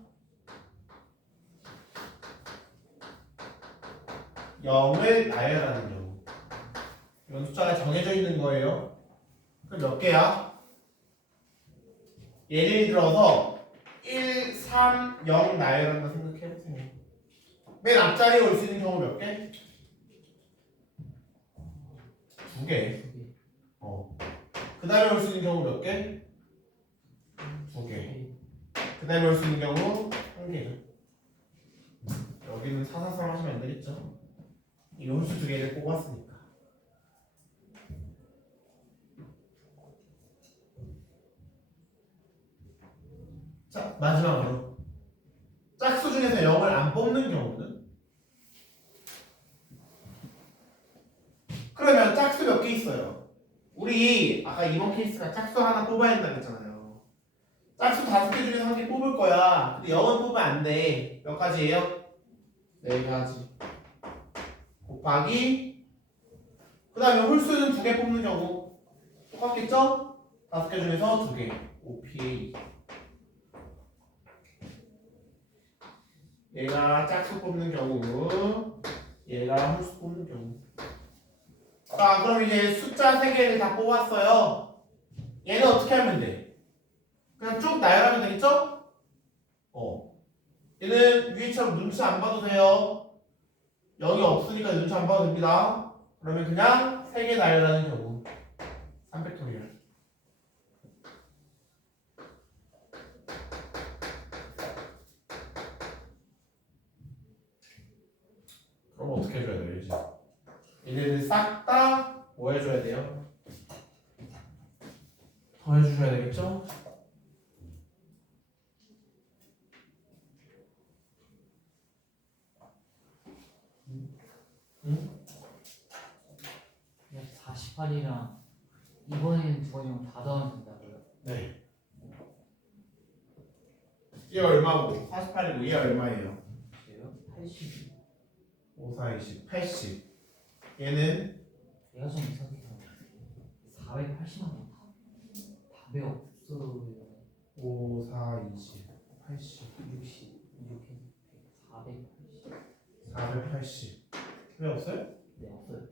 0을 나열하는 경우. 이건 숫자가 정해져 있는 거예요. 그럼 몇 개야? 예를 들어서 1, 3, 0 나열한다 생각해보세요. 맨 앞자리에 올 수 있는 경우 몇 개? 2개. 그 다음에 올 수 있는 경우 몇 개? 2개. 그 다음에 올 수 있는 경우 1개. 여기는 443 하시면 안 되겠죠? 이 홀수 2개를 뽑았으니까. 자, 마지막으로 짝수 중에서 0을 안 뽑는 경우는? 그러면 짝수 몇 개 있어요? 우리 아까 이번 케이스가 짝수 하나 뽑아야 된다고 했잖아요. 짝수 5개 중에서 한 개 뽑을 거야. 근데 0은 뽑으면 안 돼. 몇 가지예요? 4가지. 곱하기 그 다음에 홀수는 2개 뽑는 경우 똑같겠죠? 5개 중에서 2개. 5P의 2. 얘가 짝수 뽑는 경우, 얘가 홀수 뽑는 경우. 자, 그럼 이제 숫자 3개를 다 뽑았어요. 얘는 어떻게 하면 돼? 그냥 쭉 나열하면 되겠죠? 얘는 위에처럼 눈치 안 봐도 돼요. 0이 없으니까 눈치 안 봐도 됩니다. 그러면 그냥 3개 나열하는 경우. 3팩토리얼. 그럼 어떻게 해줘야 돼요, 이제? 얘네들 싹 다 뭐 해줘야 돼요? 더 해주셔야 되겠죠? 그래서 48이랑 이번에는 두 번이면 다 더하면 된다고요? 네. 얘 얼마고? 48이고 얘 얼마예요? 그래요? 80. 5, 4, 20, 80. 얘는 내가 좀 이상해서 480만 원 답이 없어요. 5, 4, 20, 80, 60 이렇게 480. 480. 왜 없어요? 네 없어요.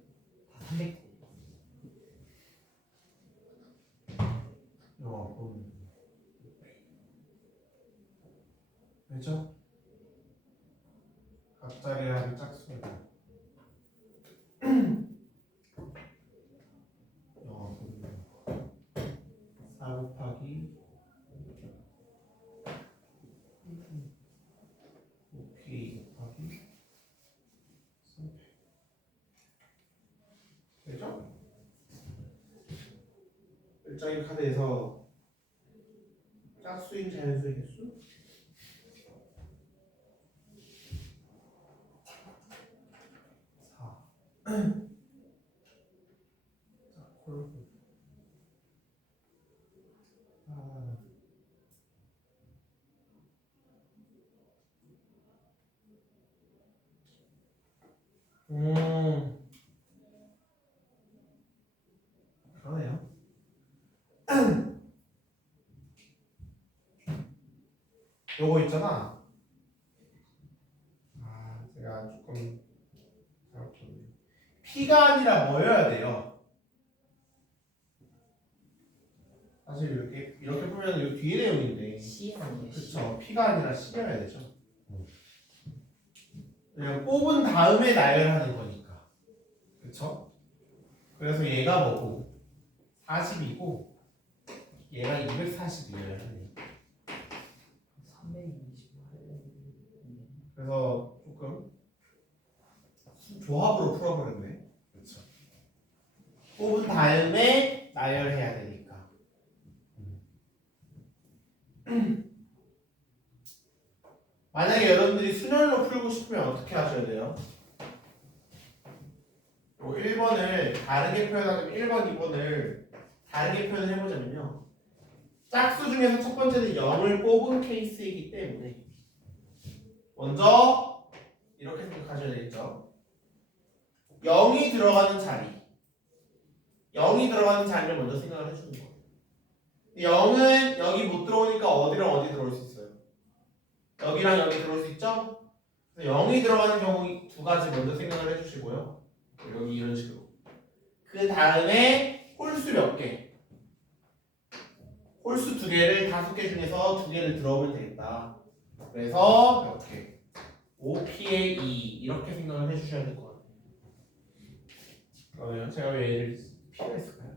다 300. 영화 보면 왜죠? 각자리랑 짝수가 영화 보면 4 곱하기 5K 곱하기 300 되죠? 일정의 카드에서 짝수인 자연수의 개수? 4 자, 콜 그러네요. 요거 있잖아. 제가 조금 잘못했네. P가 아니라 뭐여야 돼요? 사실 이렇게 보면 이 뒤에 내용인데. C 아니에요? C. 그쵸. P가 아니라 C여야 되죠. 그냥 뽑은 다음에 나열하는 거니까. 그쵸? 그래서 얘가 뭐고 40이고 얘가 240이에요. 328. 그래서 조금 조합으로 풀어버렸네. 그렇죠. 뽑은 다음에 나열해야 되니까. 만약에 여러분들이 순열로 풀고 싶으면 어떻게 하셔야 돼요? 1번을 다르게 표현하면 1번, 2번을 다르게 표현을 해보자면요. 짝수 중에서 첫 번째는 0을 뽑은 케이스이기 때문에 먼저 이렇게 생각하셔야 되겠죠. 0이 들어가는 자리를 먼저 생각을 해주는 거예요. 0은 여기 못 들어오니까 어디랑 어디 들어올 수 있어요? 여기랑 여기 들어올 수 있죠? 그래서 0이 들어가는 경우 두 가지 먼저 생각을 해주시고요. 여기 이런 식으로. 그 다음에 홀수 몇 개? 홀수 두 개를 5개 중에서 2개를 들어오면 되겠다. 그래서 몇 개? 5p의 2 이렇게 생각을 해주셔야 될 것 같아요. 그러면 제가 왜 얘를 필요했을까요?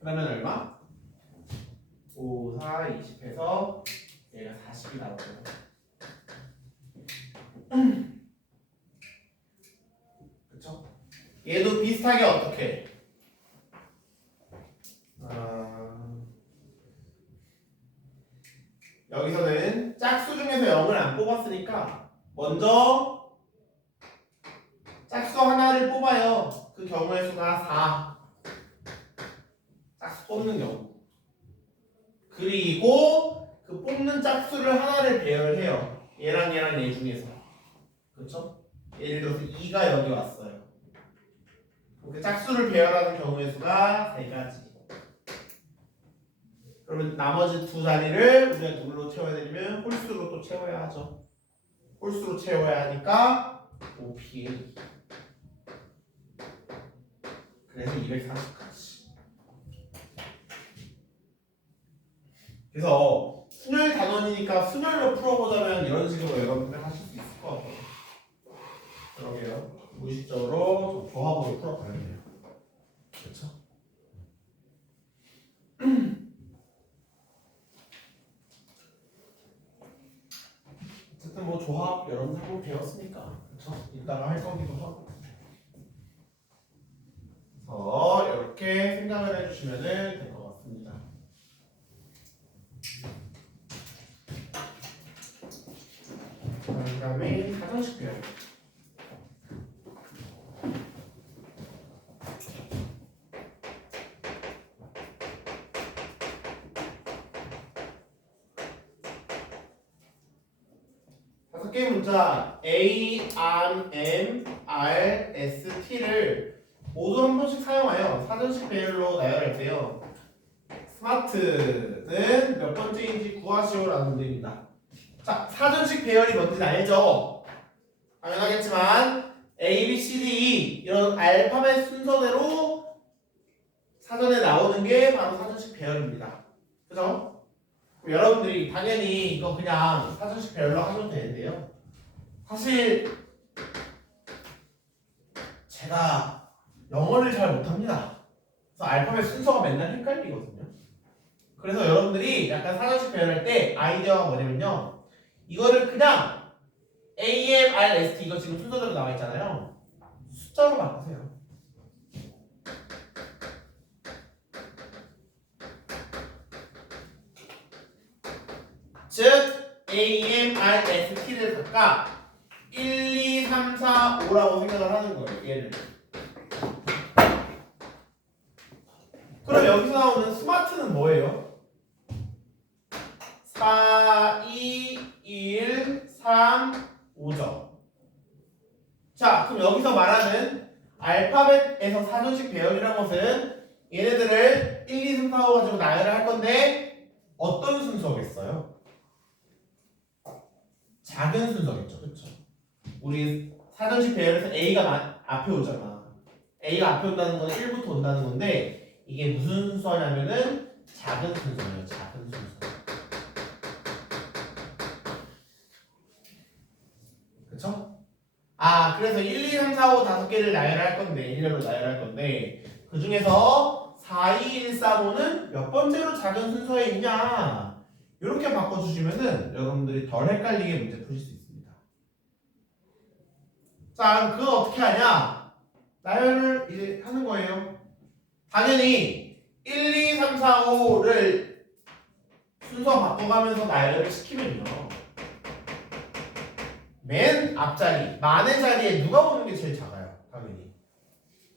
그러면 얼마? 5, 4, 20해서 얘가 40이 나오고요. 그쵸? 얘도 비슷하게 어떻게? 여기서는 짝수 중에서 0을 안 뽑았으니까 먼저 짝수 하나를 뽑아요. 그 경우의 수가 4. 짝수 뽑는 경우. 그리고 그 뽑는 짝수를 하나를 배열해요. 얘랑 얘 중에서. 그렇죠? 예를 들어서 2가 여기 왔어요. 그 짝수를 배열하는 경우의 수가 3가지. 그러면 나머지 두 자리를 우리가 누구로 채워야 되냐면 홀수로 또 채워야 하죠. 홀수로 채워야 하니까 5p의 2. 그래서 240까지. 그래서 순열 단원이니까 순열로 풀어보자면 이런 식으로 여러분들 하실 수 있을 것 같아요. 그러게요. 무의식적으로 조합으로 풀어가야 돼요. 그렇죠? 어쨌든 뭐 조합 여러분들 한번 배웠으니까 그렇죠? 이따가 할 거기도 하고. 이렇게 생각을 해주시면 될 것 같습니다. 그 다음에 가정식 배열. 다섯 개의 문자 A, M, R, S, T를 모두 한 번씩 사용하여 사전식 배열로 나열할 때요. 스마트는 몇 번째인지 구하시오라는 문제입니다. 자, 사전식 배열이 뭔지 알죠? 당연하겠지만 A, B, C, D, E 이런 알파벳 순서대로 사전에 나오는 게 바로 사전식 배열입니다. 그죠? 여러분들이 당연히 이거 그냥 사전식 배열로 하면 되는데요. 사실 제가 영어를 잘 못합니다. 그래서 알파벳 순서가 맨날 헷갈리거든요. 그래서 여러분들이 약간 사전식 배열할 때 아이디어가 뭐냐면요. 이거를 그냥 A, M, R, S, T 이거 지금 순서대로 나와 있잖아요. 숫자로 바꾸세요. 즉 A, M, R, S, T를 각각 1, 2, 3, 4, 5라고 생각을 하는 거예요. 얘를. 그럼 여기서 나오는 스마트는 뭐예요? 4, 2, 1, 3, 5죠. 자, 그럼 여기서 말하는 알파벳에서 사전식 배열이라는 것은 얘네들을 1, 2, 3, 4, 5 가지고 나열을 할 건데 어떤 순서겠어요? 작은 순서겠죠. 그쵸? 우리 사전식 배열에서 A가 앞에 오잖아. A가 앞에 온다는 건 1부터 온다는 건데 이게 무슨 순서냐면은 작은 순서예요. 작은 순서. 그쵸? 아, 그래서 1, 2, 3, 4, 5 다섯 개를 나열할 건데 일렬로 나열할 건데 그 중에서 4, 2, 1, 3, 5는 몇 번째로 작은 순서에 있냐 이렇게 바꿔주시면은 여러분들이 덜 헷갈리게 문제 푸실 수 있습니다. 자, 그건 어떻게 하냐? 나열을 이제 하는 거예요. 당연히 1, 2, 3, 4, 5를 순서 바꿔가면서 나열을 시키면요. 맨 앞자리, 만의 자리에 누가 오는 게 제일 작아요? 당연히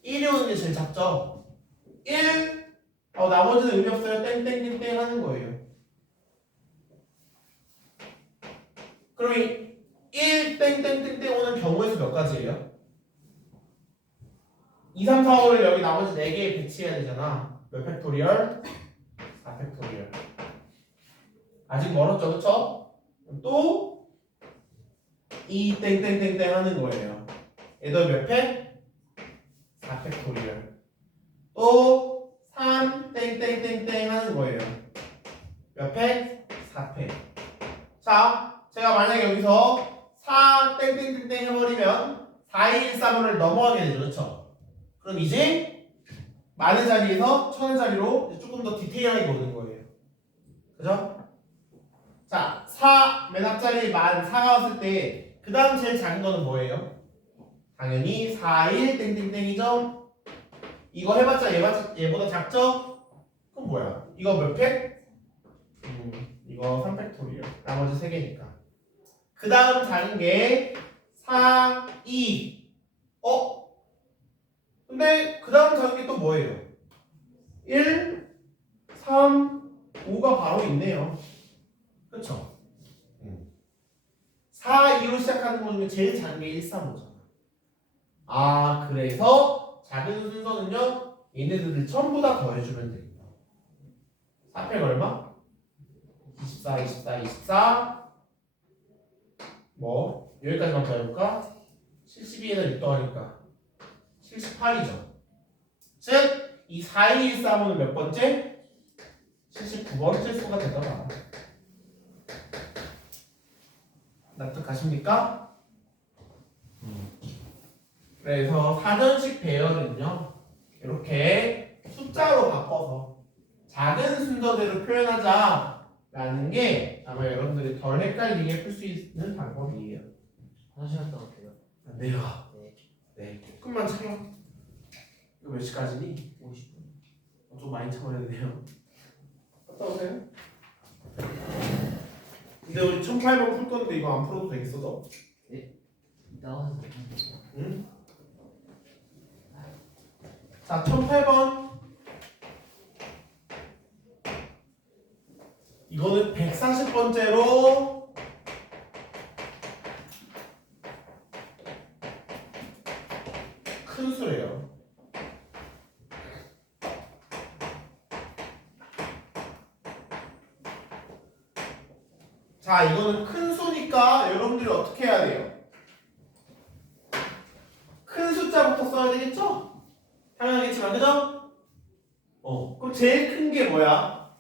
1이 오는 게 제일 작죠? 1, 나머지는 의미 없어요. 땡땡땡땡 하는 거예요. 그럼 이 1 땡땡땡땡 오는 경우의 수 몇 가지예요? 2, 3, 4, 5를 여기 나머지 4개에 배치해야 되잖아. 몇 팩토리얼? 4 팩토리얼. 아직 멀었죠, 그쵸? 또 2 땡땡땡땡 하는 거예요. 얘도 몇 팩? 4 팩토리얼. 또 3 땡땡땡땡 하는 거예요. 몇 팩? 4팩. 자, 제가 만약에 여기서 4 땡땡땡땡 해버리면 4, 2, 1, 3을 넘어가게 되죠, 그렇죠? 그럼 이제 많은 자리에서 천의 자리로 조금 더 디테일하게 보는 거예요. 그죠? 자, 4 맨 앞자리 만 4가 왔을 때 그 다음 제일 작은 거는 뭐예요? 당연히 4, 1 땡땡땡이죠? 이거 해봤자 얘보다 작죠? 그럼 뭐야? 이거 몇 팩? 이거 3팩토리얼. 나머지 3개니까. 그 다음 작은 게 4, 2. 근데 그 다음 작은 게 또 뭐예요? 1, 3, 5가 바로 있네요. 그쵸? 4, 2로 시작하는 거 중에 제일 작은 게 1, 3, 5잖아. 아, 그래서 작은 순서는요, 얘네들을 전부 다 더해주면 됩니다. 4팩 얼마? 24, 24, 24. 뭐, 여기까지만 더해볼까? 72에다 6 더하니까 78이죠. 즉, 이 4, 2, 1, 3은 몇 번째? 79번째 수가 되더라. 납득하십니까? 그래서 사전식 배열은요, 이렇게 숫자로 바꿔서 작은 순서대로 표현하자라는 게 아마 여러분들이 덜 헷갈리게 풀 수 있는 방법이에요. 화장실 갔다 올게요. 안 돼요. 네, 조금만 참아. 이거 몇 시까지니? 50분. 좀 많이 참아야 되네요. 갔다 오세요. 근데 우리 1800 풀 건데 이거 안 풀어도 되겠어, 너? 나와서 응? 자, 1800번. 이거는 140번째로 큰 수래요. 자, 이거는 큰 수니까 여러분들이 어떻게 해야 돼요? 큰 숫자부터 써야 되겠죠? 당연하겠지만, 그죠? 그럼 제일 큰 게 뭐야?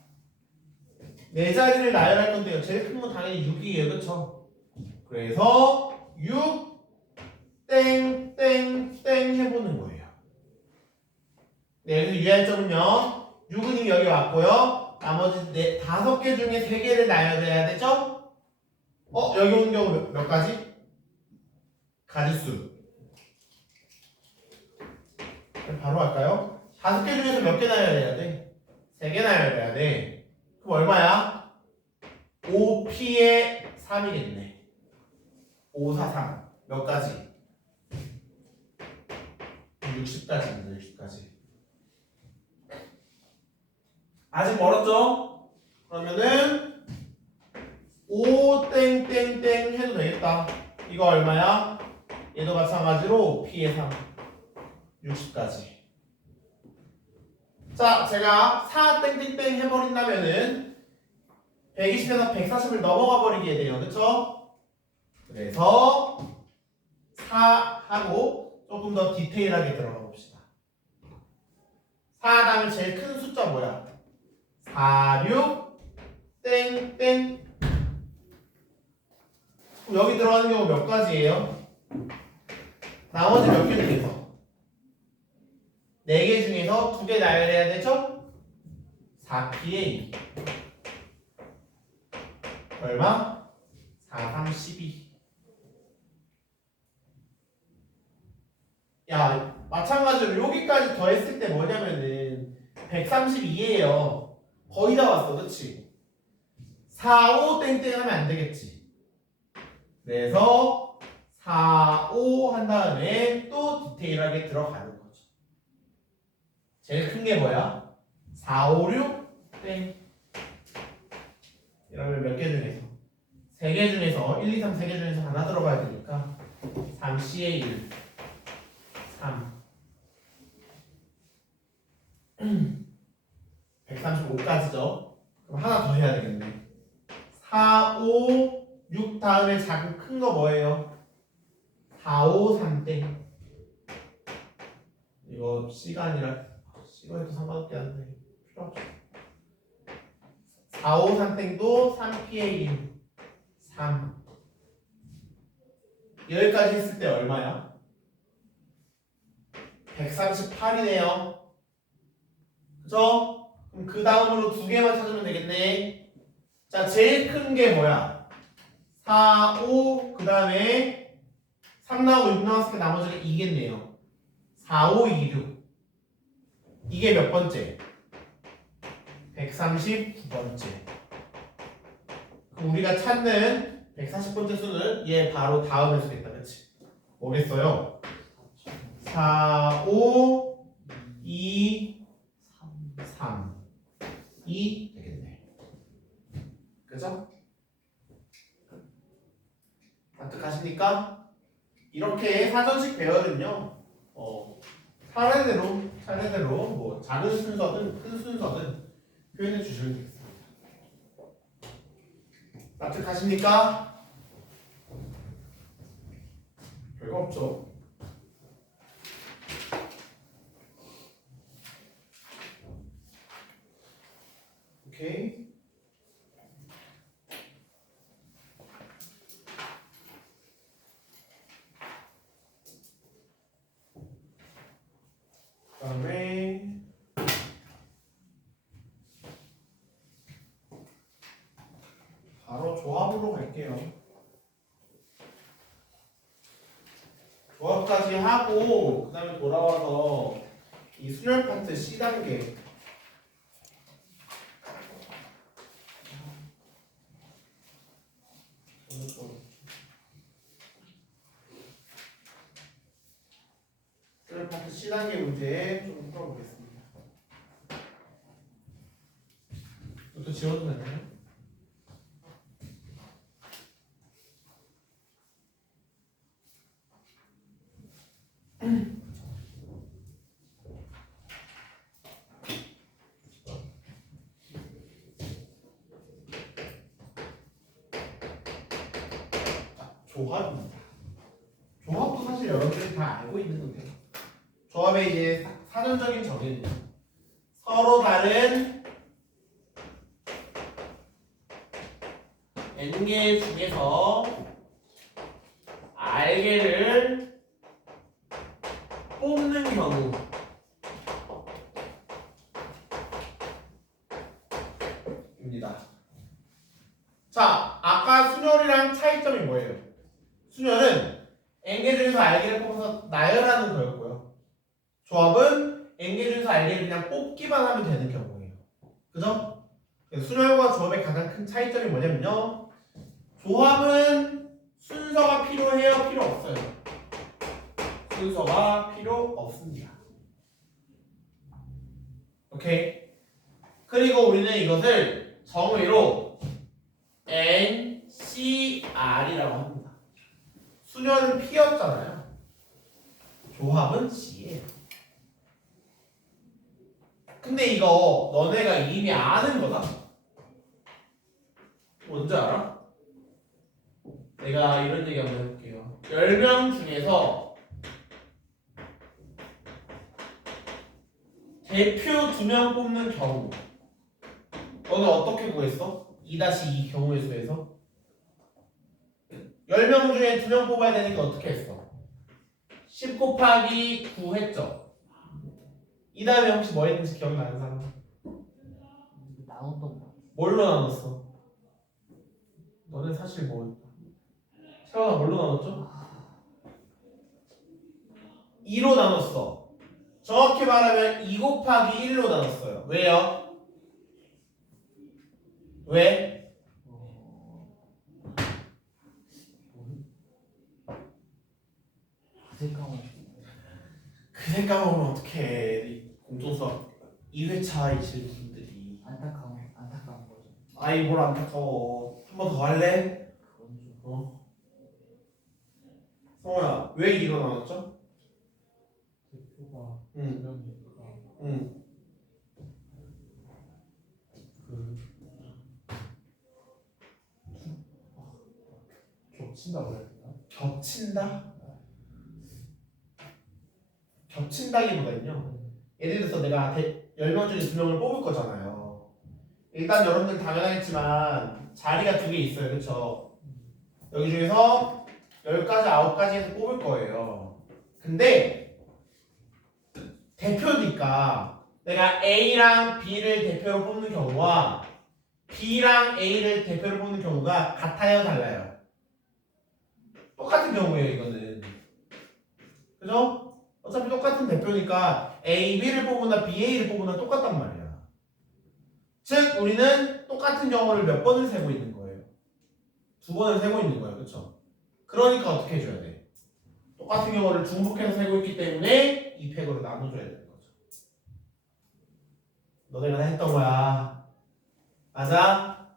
네 자리를 나열할 건데요. 제일 큰 건 당연히 6이에요. 그쵸? 그래서 6 땡 땡 땡 해보는 거예요. 네, 그래서 유의할 점은요. 6은 이미 여기 왔고요. 나머지 5개 중에 3개를 나열해야 되죠? 여기 온 경우 몇 가지? 가지수. 그럼 바로 할까요? 5개 중에서 몇 개 나열해야 돼? 3개 나열해야 돼. 그럼 얼마야? 5p의 3이겠네. 5, 4, 3. 몇 가지? 60까지입니다. 60까지. 아직 멀었죠? 그러면은 5 땡땡땡 해도 되겠다. 이거 얼마야? 얘도 마찬가지로 p의 3. 60까지. 자, 제가 4 땡땡땡 해버린다면은 120에서 140을 넘어가 버리게 돼요. 그쵸? 그래서 4하고 조금 더 디테일하게 들어가 봅시다. 4 다음에 제일 큰 숫자 뭐야? 4, 6, 땡땡. 여기 들어가는 경우 몇 가지예요? 나머지 몇 개 중에서? 4개 중에서 2개 나열해야 되죠? 4p의 2. 얼마? 4, 3, 12. 야, 마찬가지로 여기까지 더했을 때 뭐냐면은 132예요. 거의 다 왔어, 그치? 4, 5 땡땡 하면 안 되겠지. 그래서 4, 5 한 다음에 또 디테일하게 들어가는 거죠. 제일 큰 게 뭐야? 4, 5, 6 땡. 이러면 몇 개 중에서? 3개 중에서 1, 2, 3 3개 중에서 하나 들어가야 되니까 3C의 1 3 135까지죠. 그럼 하나 더 해야 되겠네. 4, 5, 6 다음에 작은 큰 거 뭐예요? 4, 5, 3 땡. 이거 시간이라 시간에도 상관없게 하는데 필요 없죠. 4, 5, 3 땡도 3p의 1 3. 여기까지 했을 때 얼마야? 138이네요. 그죠? 그럼 그 다음으로 2개만 찾으면 되겠네. 자, 제일 큰 게 뭐야? 4, 5, 그 다음에 3 나오고 6 나왔을 때 나머지가 2겠네요. 4, 5, 2, 6. 이게 몇 번째? 139번째. 그럼 우리가 찾는 140번째 수는 얘 바로 다음에 수겠다. 그치? 뭐겠어요? 4, 5, 2, 3. 2 되겠네. 그죠? 납득하십니까? 이렇게 사전식 배열은요. 차례대로 뭐 작은 순서든 큰 순서든 표현해 주시면 되겠습니다. 납득하십니까? 별거 없죠. 오케이. 그다음에 바로 조합으로 갈게요. 조합까지 하고 그다음에 돌아와서 이 수열 파트 C 단계 수열 파트 C 단계 문제 좀 풀어보겠습니다. 이것도 지워도 되나요? 조합입니다. 조합도 사실 여러분들이 다 알고 있는 건데요. 조합의 이제 사전적인 정의는 서로 다른 n개 중에서 r개를 뽑는 경우입니다. 자, 아까 순열이랑 차이점이 뭐예요? 순열은 n개 중에서 r개를 뽑아서 나열하는 거였고요. 조합은 n개 중에서 r개를 그냥 뽑기만 하면 되는 경우예요. 그죠? 순열과 조합의 가장 큰 차이점이 뭐냐면요. 조합은 순서가 필요해요? 필요 없어요? 순서가 필요 없습니다. 오케이? 그리고 우리는 이것을 정의로 NCR이라고 합니다. 순열은 P였잖아요. 조합은 C예요. 근데 이거 너네가 이미 아는 거다. 뭔지 알아? 내가 이런 얘기 한번 해볼게요. 10명 중에서 대표 2명 뽑는 경우 너는 어떻게 구했어? 2-2 경우의 수에서 10명 중에 2명 뽑아야 되니까 어떻게 했어? 10 곱하기 9 했죠? 이 다음에 혹시 뭐 했는지 기억나는 사람? 나눴던 거. 뭘로 나눴어? 너는 사실 뭐 세원아 뭘로 나눴죠? 2로 나눴어. 정확히 말하면 2 곱하기 1로 나눴어요. 왜요? 왜? 그새 까먹으면 어떡해. 공통수학 2회차이실 분들이. 안타까운 거죠. 아이 뭘 안타까워. 한 번 더 할래? 그건 좀 성호야 왜 2로 나눴죠? 대표가 응. 명이니까 응. 겹친다고 해야 되나? 겹친다? 겹친다기보다는요. 예를 들어서 내가 10명 중에 2명을 뽑을 거잖아요. 일단 여러분들 당연하겠지만 자리가 2개 있어요. 그쵸? 여기 중에서 10가지, 9가지 해서 뽑을 거예요. 근데 대표니까 내가 A랑 B를 대표로 뽑는 경우와 B랑 A를 대표로 뽑는 경우가 같아요? 달라요? 똑같은 경우예요. 이거는. 그죠? 어차피 똑같은 대표니까 A, B를 뽑으나 B, A를 뽑으나 똑같단 말이야. 즉 우리는 똑같은 경우를 몇 번을 세고 있는 거예요? 2번을 세고 있는 거예요. 그쵸? 그러니까 어떻게 해줘야 돼? 똑같은 경우를 중복해서 세고 있기 때문에 이 팩으로 나눠줘야 되는 거죠. 너네가 다 했던 거야. 맞아?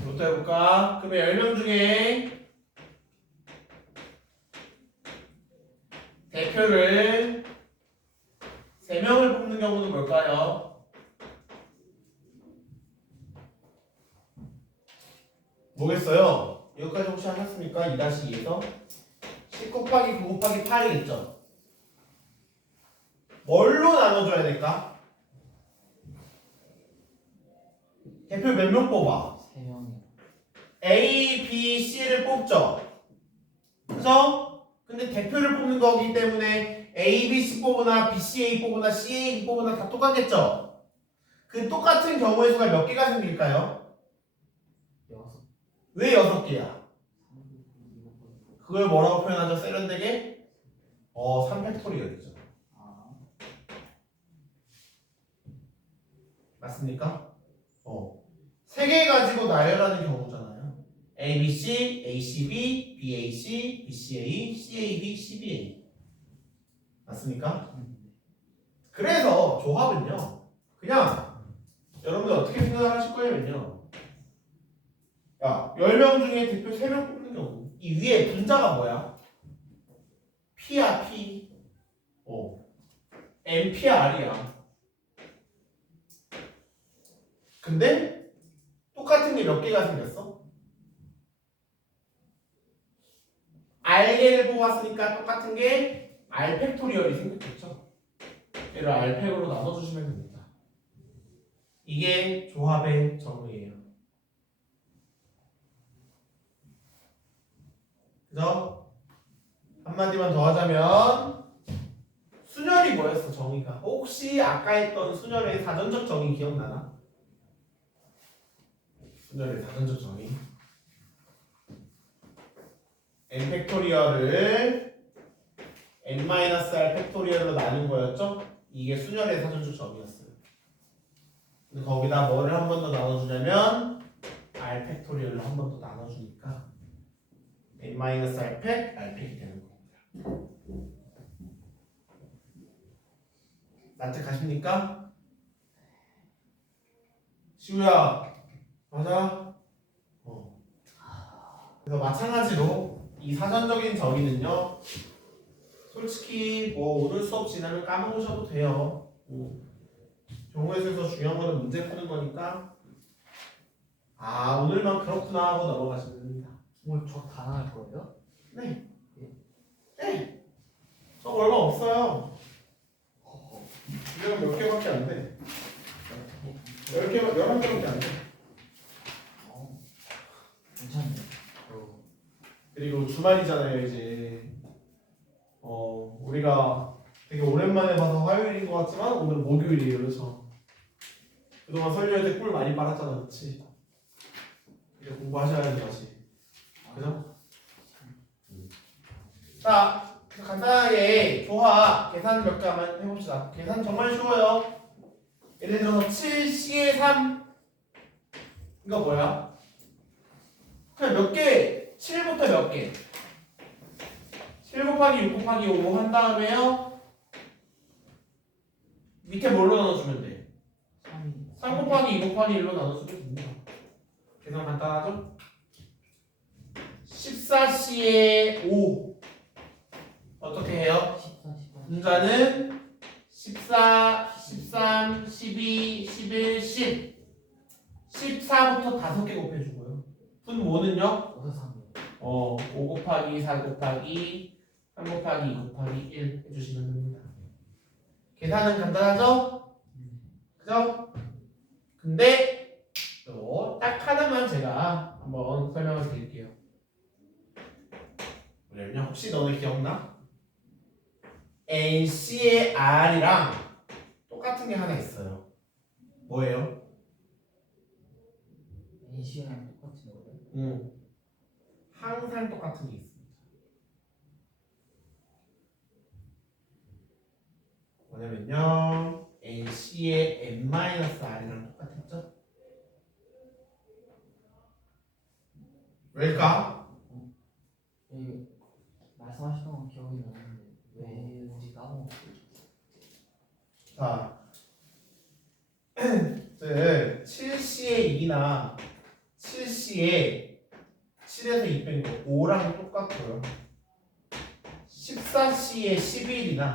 이것도 해볼까? 그러면 10명 중에 대표를 3명을 뽑는 경우는 뭘까요? 뭐겠어요? 여기까지 혹시 하셨습니까? 2-2에서 10 곱하기 9 곱하기 8이겠죠? 뭘로 나눠줘야 될까? 대표 몇 명 뽑아? 3명이요. A, B, C를 뽑죠? 그죠? 근데 대표를 뽑는 거기 때문에 A, B, C 뽑으나 B, C, A 뽑으나 C, A 뽑으나 다 똑같겠죠? 그 똑같은 경우의 수가 몇 개가 생길까요? 6. 왜 6개야? 그걸 뭐라고 표현하죠? 세련되게? 3팩토리얼이죠. 아, 맞습니까? 3개 가지고 나열하는 경우잖아요. A, B, C, A, C, B, B, A, C, B, C, A, C, A, B, C, B, A. 맞습니까? 그래서 조합은요. 그냥 여러분들 어떻게 생각하실 거냐면요. 야, 10명 중에 대표 3명 뽑는 경우 이 위에 분자가 뭐야? P야 P. MP야 R이야. 근데 똑같은 게 몇 개가 생겼어? R개를 뽑았으니까 똑같은 게 R 팩토리얼이 생겼겠죠. 얘를 R 팩으로 나눠주시면 됩니다. 이게 조합의 정의예요. 그죠? 한마디만 더 하자면 순열이 뭐였어 정의가? 혹시 아까 했던 순열의 사전적 정의 기억나나? 순열의 사전적 정의 n 팩토리얼을 n-r 팩토리얼로 나눈 거였죠? 이게 순열의 사전적 정의였어요. 근데 거기다 뭐를 한 번 더 나눠주냐면 r 팩토리얼로 한 번 더 나눠주니까 n-r 팩 r 팩이 되는 겁니다. 납득하십니까? 시우야 맞아? 그래서 마찬가지로 이 사전적인 정의는요 솔직히 뭐 오늘 수업 지나면 까먹으셔도 돼요. 종호에서 중요한 거는 문제 푸는 거니까 아 오늘만 그렇구나 하고 넘어가시면 됩니다. 오늘 저다 나갈 거예요? 네. 저 얼마 없어요. 이제는 몇 개밖에 안 돼. 10개만 11개밖에 안 돼. 괜찮네. 그리고 주말이잖아요 이제. 우리가 되게 오랜만에 봐서 화요일인 것 같지만 오늘 목요일이에요, 그렇죠? 그동안 설날 때 꿀 많이 빨았잖아, 그렇지? 이제 공부하셔야지 다시. 그죠? 자, 간단하게 조화 계산 몇 개 한번 해봅시다. 계산 정말 쉬워요. 예를 들어서 7C의 3 이거 뭐야? 그냥 몇 개, 7부터 몇 개? 7 곱하기 6 곱하기 5 한 다음에요 밑에 뭘로 나눠주면 돼? 3 곱하기 2 곱하기 1로 나눠주면 됩니다. 계산 간단하죠? 14C의 5 어떻게 해요? 분자는 14, 13, 12, 11, 10 14부터 5개 곱해주고요. 분 뭐는요? 5 곱하기 4 곱하기 3 곱하기 2 곱하기 1 해주시면 됩니다. 계산은 간단하죠? 그죠? 근데 또 딱 하나만 제가 한번 설명을 드릴게요. 뭐냐면 혹시 너네 기억나? NC의 R이랑 똑같은 게 하나 있어요. 뭐예요? NC랑 똑같은 거예요? 항상 똑같은 게 있습니다. 뭐냐면요 NC의 n-r이랑 똑같았죠? 왜일까? 말씀하시던 건 기억이 나는데 왜 우리 까먹었지? 자, 7C의 2나 7C의 7에서 2 뺀 거 5랑 똑같고요. 14C의 11이나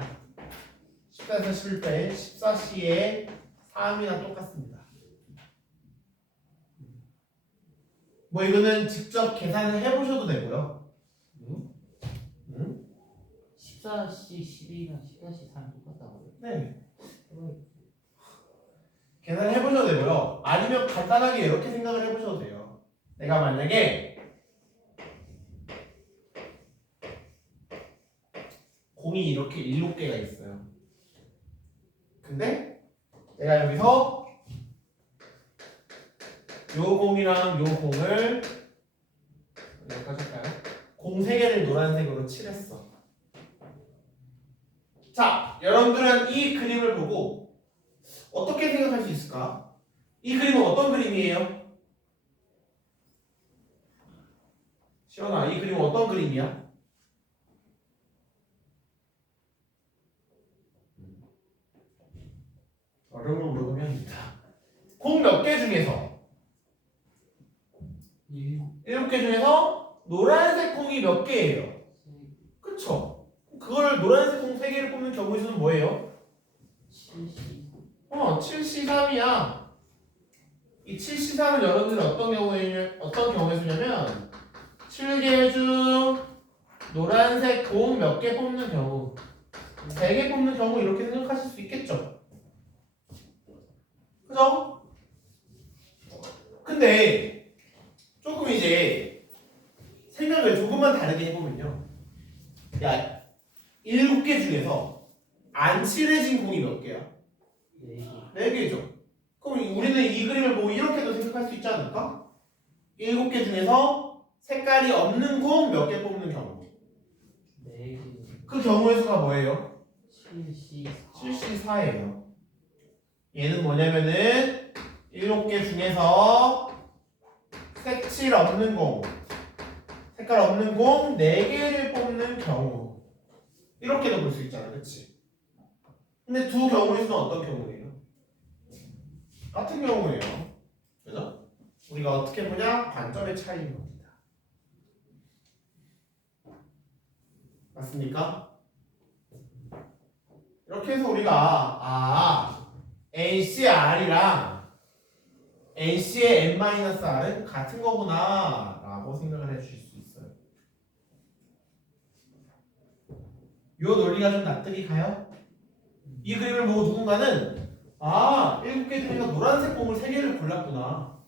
14에서 11 뺀 14C의 3이나 똑같습니다. 뭐 이거는 직접 계산을 해보셔도 되고요. 14C, 12랑 14C, 3이 똑같다고요? 네. 계산을 해보셔도 되고요. 아니면 간단하게 이렇게 생각을 해보셔도 돼요. 내가 만약에 공이 이렇게 7개가 있어요. 근데 내가 여기서 요 공이랑 요 공을 여기까지 할까요? 공 3개를 노란색으로 칠했어. 자, 여러분들은 이 그림을 보고 어떻게 생각할 수 있을까? 이 그림은 어떤 그림이에요? 시원아, 이 그림은 어떤 그림이야? 어려운 걸 물어보면 공 몇 개 중에서 7개 중에서 노란색 콩이 몇 개예요? 그쵸? 그걸 노란색 콩 3개를 뽑는 경우의 수는 뭐예요? 7C3이야. 이 7C3은 여러분들 어떤 경우에 수냐면 7개 중 노란색 공 몇 개 뽑는 경우 3개 뽑는 경우 이렇게 생각하실 수 있겠죠? 그죠? 근데 조금 이제 생각을 조금만 다르게 해보면요. 야, 7개 중에서 안 칠해진 공이 몇 개야? 4개죠. 그럼 우리는 이 그림을 보고 이렇게도 생각할 수 있지 않을까? 7개 중에서 색깔이 없는 공 몇 개 뽑는 경우. 4개. 그 경우의 수가 뭐예요? 7C 74예요. 얘는 뭐냐면은 7개 중에서 색칠 없는 공, 색깔 없는 공 4개를 뽑는 경우. 이렇게도 볼 수 있잖아, 그치? 근데 두 경우의 수는 어떤 경우예요? 같은 경우예요. 그죠? 우리가 어떻게 보냐? 관점의 차이인 겁니다. 맞습니까? 이렇게 해서 우리가 NCR이랑 NC의 N-R은 같은 거구나 라고 생각을 해주실 수 있어요. 이 논리가 좀 납득이 가요? 이 그림을 보고 누군가는 7개 중에서 노란색 공을 3개를 골랐구나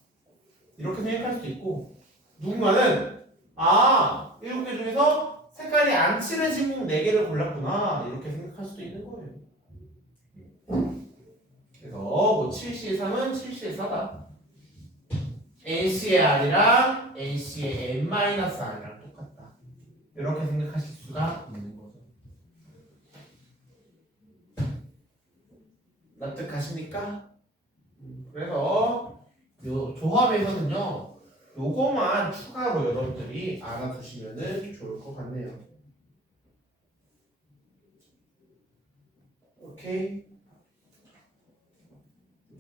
이렇게 생각할 수도 있고, 누군가는 7개 중에서 색깔이 안 칠해진 공 4개를 골랐구나 이렇게 생각할 수도 있는 거예요. 그래서 뭐 7C의 3은 7C의 4다. NC의 R이랑 NC의 N-R이랑 똑같다. 이렇게 생각하실 수가 있는 거죠. 납득하십니까? 그래서 요 조합에서는요, 요거만 추가로 여러분들이 알아두시면 좋을 것 같네요. 오케이.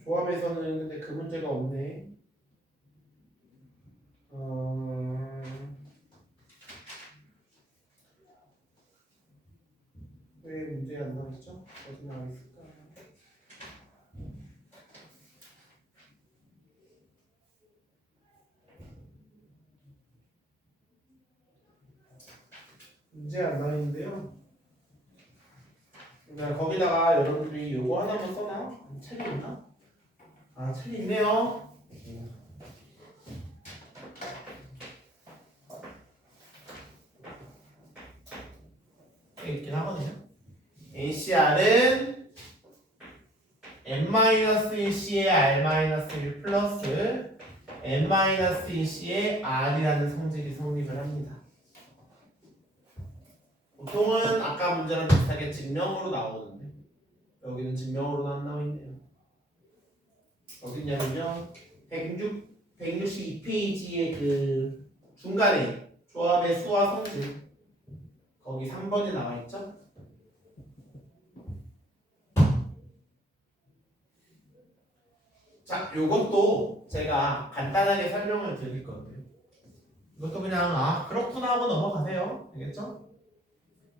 조합에서는 근데 그 문제가 없네. 왜 문제 안 나왔죠? 어디 나와 있을까? 문제 안 나와 있는데요. 거기다가 여러분들이 요거 하나만 써놔? 책이 있나? 책이 있네요. 있긴 하거든요. NCR은 N-1C의 R-1 플러스 N-1C의 R이라는 성질이 성립을 합니다. 보통은 아까 문제랑 비슷하게 증명으로 나오는데 여기는 증명으로는 안 나와 있네요. 어디냐면요, 162페이지의 그 중간에 조합의 수와 성질, 거기 3번에 나와 있죠? 자, 요것도 제가 간단하게 설명을 드릴 건데요. 이것도 그냥 그렇구나 하고 넘어가세요. 알겠죠?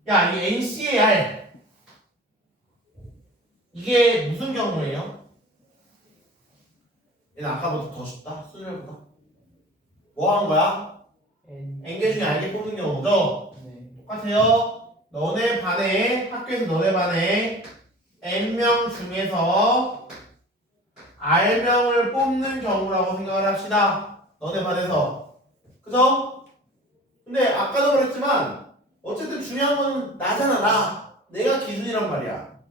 야, 이 NCAR 이게 무슨 경우예요? 얘는 아까보다 더 쉽다. 수열보다. 뭐 한 거야? N개 중에 알게 뽑는 경우죠? 네. 똑같아요. 너네 반에, 학교에서 너네 반에 N명 중에서 R명을 뽑는 경우라고 생각을 합시다. 너네 반에서. 그죠? 근데 아까도 그랬지만 어쨌든 중요한 건 나잖아, 나. 내가 기준이란 말이야.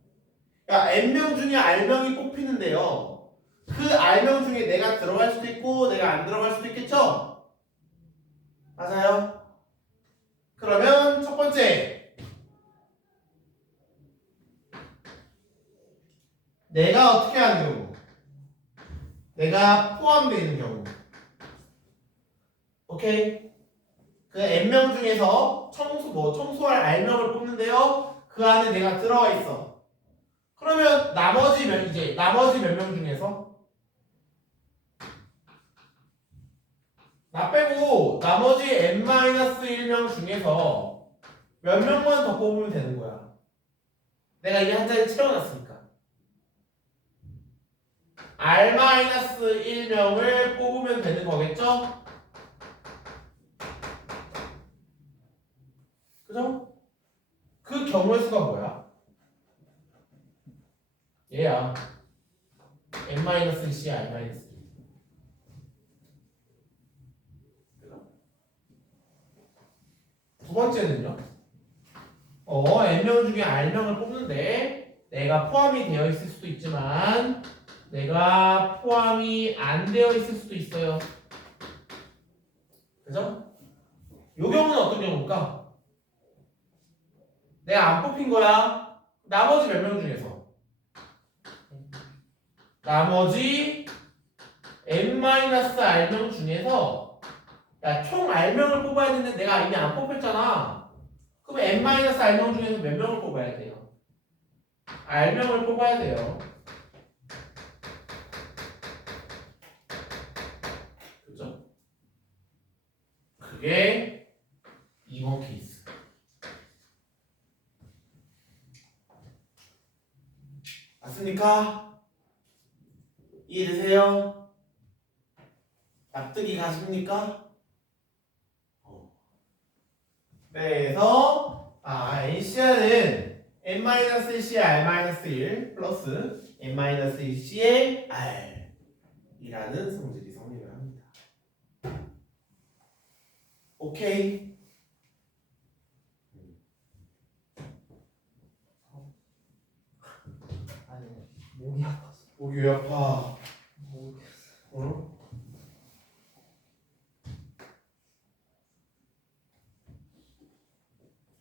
야, N명 중에 R명이 뽑히는데요, 그 R명 중에 내가 들어갈 수도 있고 내가 안 들어갈 수도 있겠죠? 맞아요? 그러면 첫 번째, 내가 어떻게 하는 경우, 내가 포함되어 있는 경우. 오케이? 그 N명 중에서 청소할 R명을 뽑는데요, 그 안에 내가 들어가 있어. 그러면 나머지 몇 명 중에서 나 빼고 나머지 N-1명 중에서 몇 명만 더 뽑으면 되는 거야. 내가 이게 한 자리 채워놨으니까. R-1명을 뽑으면 되는 거겠죠? 그죠? 그 경우의 수가 뭐야? 얘야. n-c, r-1. 두 번째는요. n명 중에 r명을 뽑는데 내가 포함이 되어 있을 수도 있지만 내가 포함이 안 되어 있을 수도 있어요. 그죠? 요 경우는 어떤 경우일까? 내가 안 뽑힌 거야. 나머지 몇 명 중에서 나머지 n-r명 중에서 야, 총 r명을 뽑아야 되는데 내가 이미 안 뽑혔잖아. 그럼 n-r명 중에서 몇 명을 뽑아야 돼요? r명을 뽑아야 돼요. 그죠? 그게 이번 케이스. 맞습니까? 이해되세요? 납득이 가십니까? 그래서 NCR은 n-1C의 r-1 플러스 n-1C의 r 이라는 성질이 성립을 합니다. 오케이? 아니 목이 아파서 목이 왜 아파? 모르겠어. 어?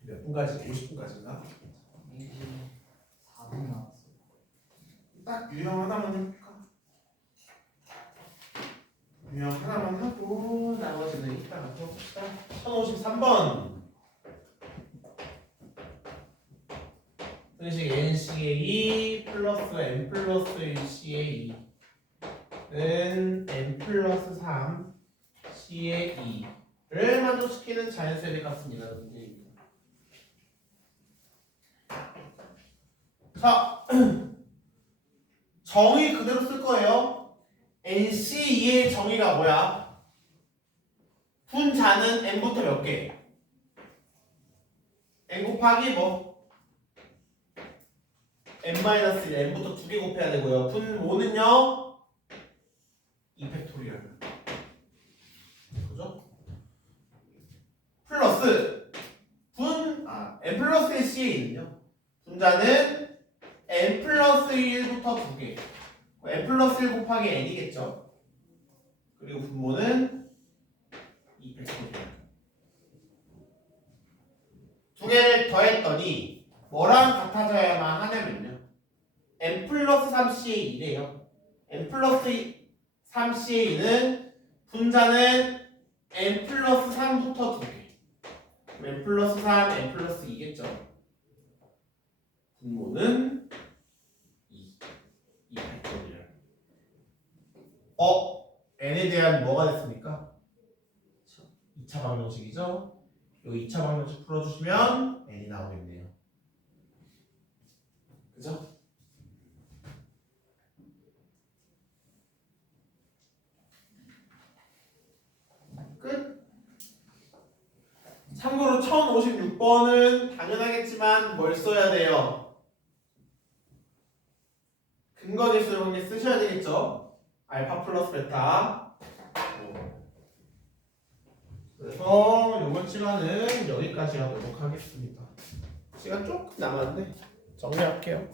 몇 분까지? 50분까지인가? 이제 4분 나왔어. 딱 유형 하나만 해볼까? 유형 하나만 하고 나머지는 이따가 해봅시다. 1053번 분식 NCA 플러스 N 플러스 1CA는 N 플러스 3 CA 2를 만족시키는 자연수의 값입니다. 문제입니다. 자, 정의 그대로 쓸 거예요. NC2의 정의가 뭐야? 분자는 n부터 몇 개? n 곱하기 뭐? n-1 n부터 2개 곱해야 되고요. 분모는요 2팩토리얼. 그죠? 플러스 n 플러스 1CA는요 분자는 n 플러스 1부터 2개. n 플러스 1 곱하기 n이겠죠. 그리고 분모는 2팩토리얼. 두 개를 더했더니 뭐랑 같아져야만 하냐면요. n 플러스 3CA2래요. n 플러스 3CA는 분자는 n 플러스 3부터 2개. n 플러스 3, n 플러스 2겠죠. 분모는 2팩토리얼. n에 대한 뭐가 됐습니까? 2차 방정식이죠. 이 2차 방정식 풀어주시면 n이 나오겠네요. 그죠? 끝. 참고로 1056번은 당연하겠지만 뭘 써야 돼요? 근거계수를 한개 쓰셔야 되겠죠? 알파 플러스 베타. 그래서 이번 시간은 여기까지 하도록 하겠습니다. 시간 조금 남았는데 정리할게요.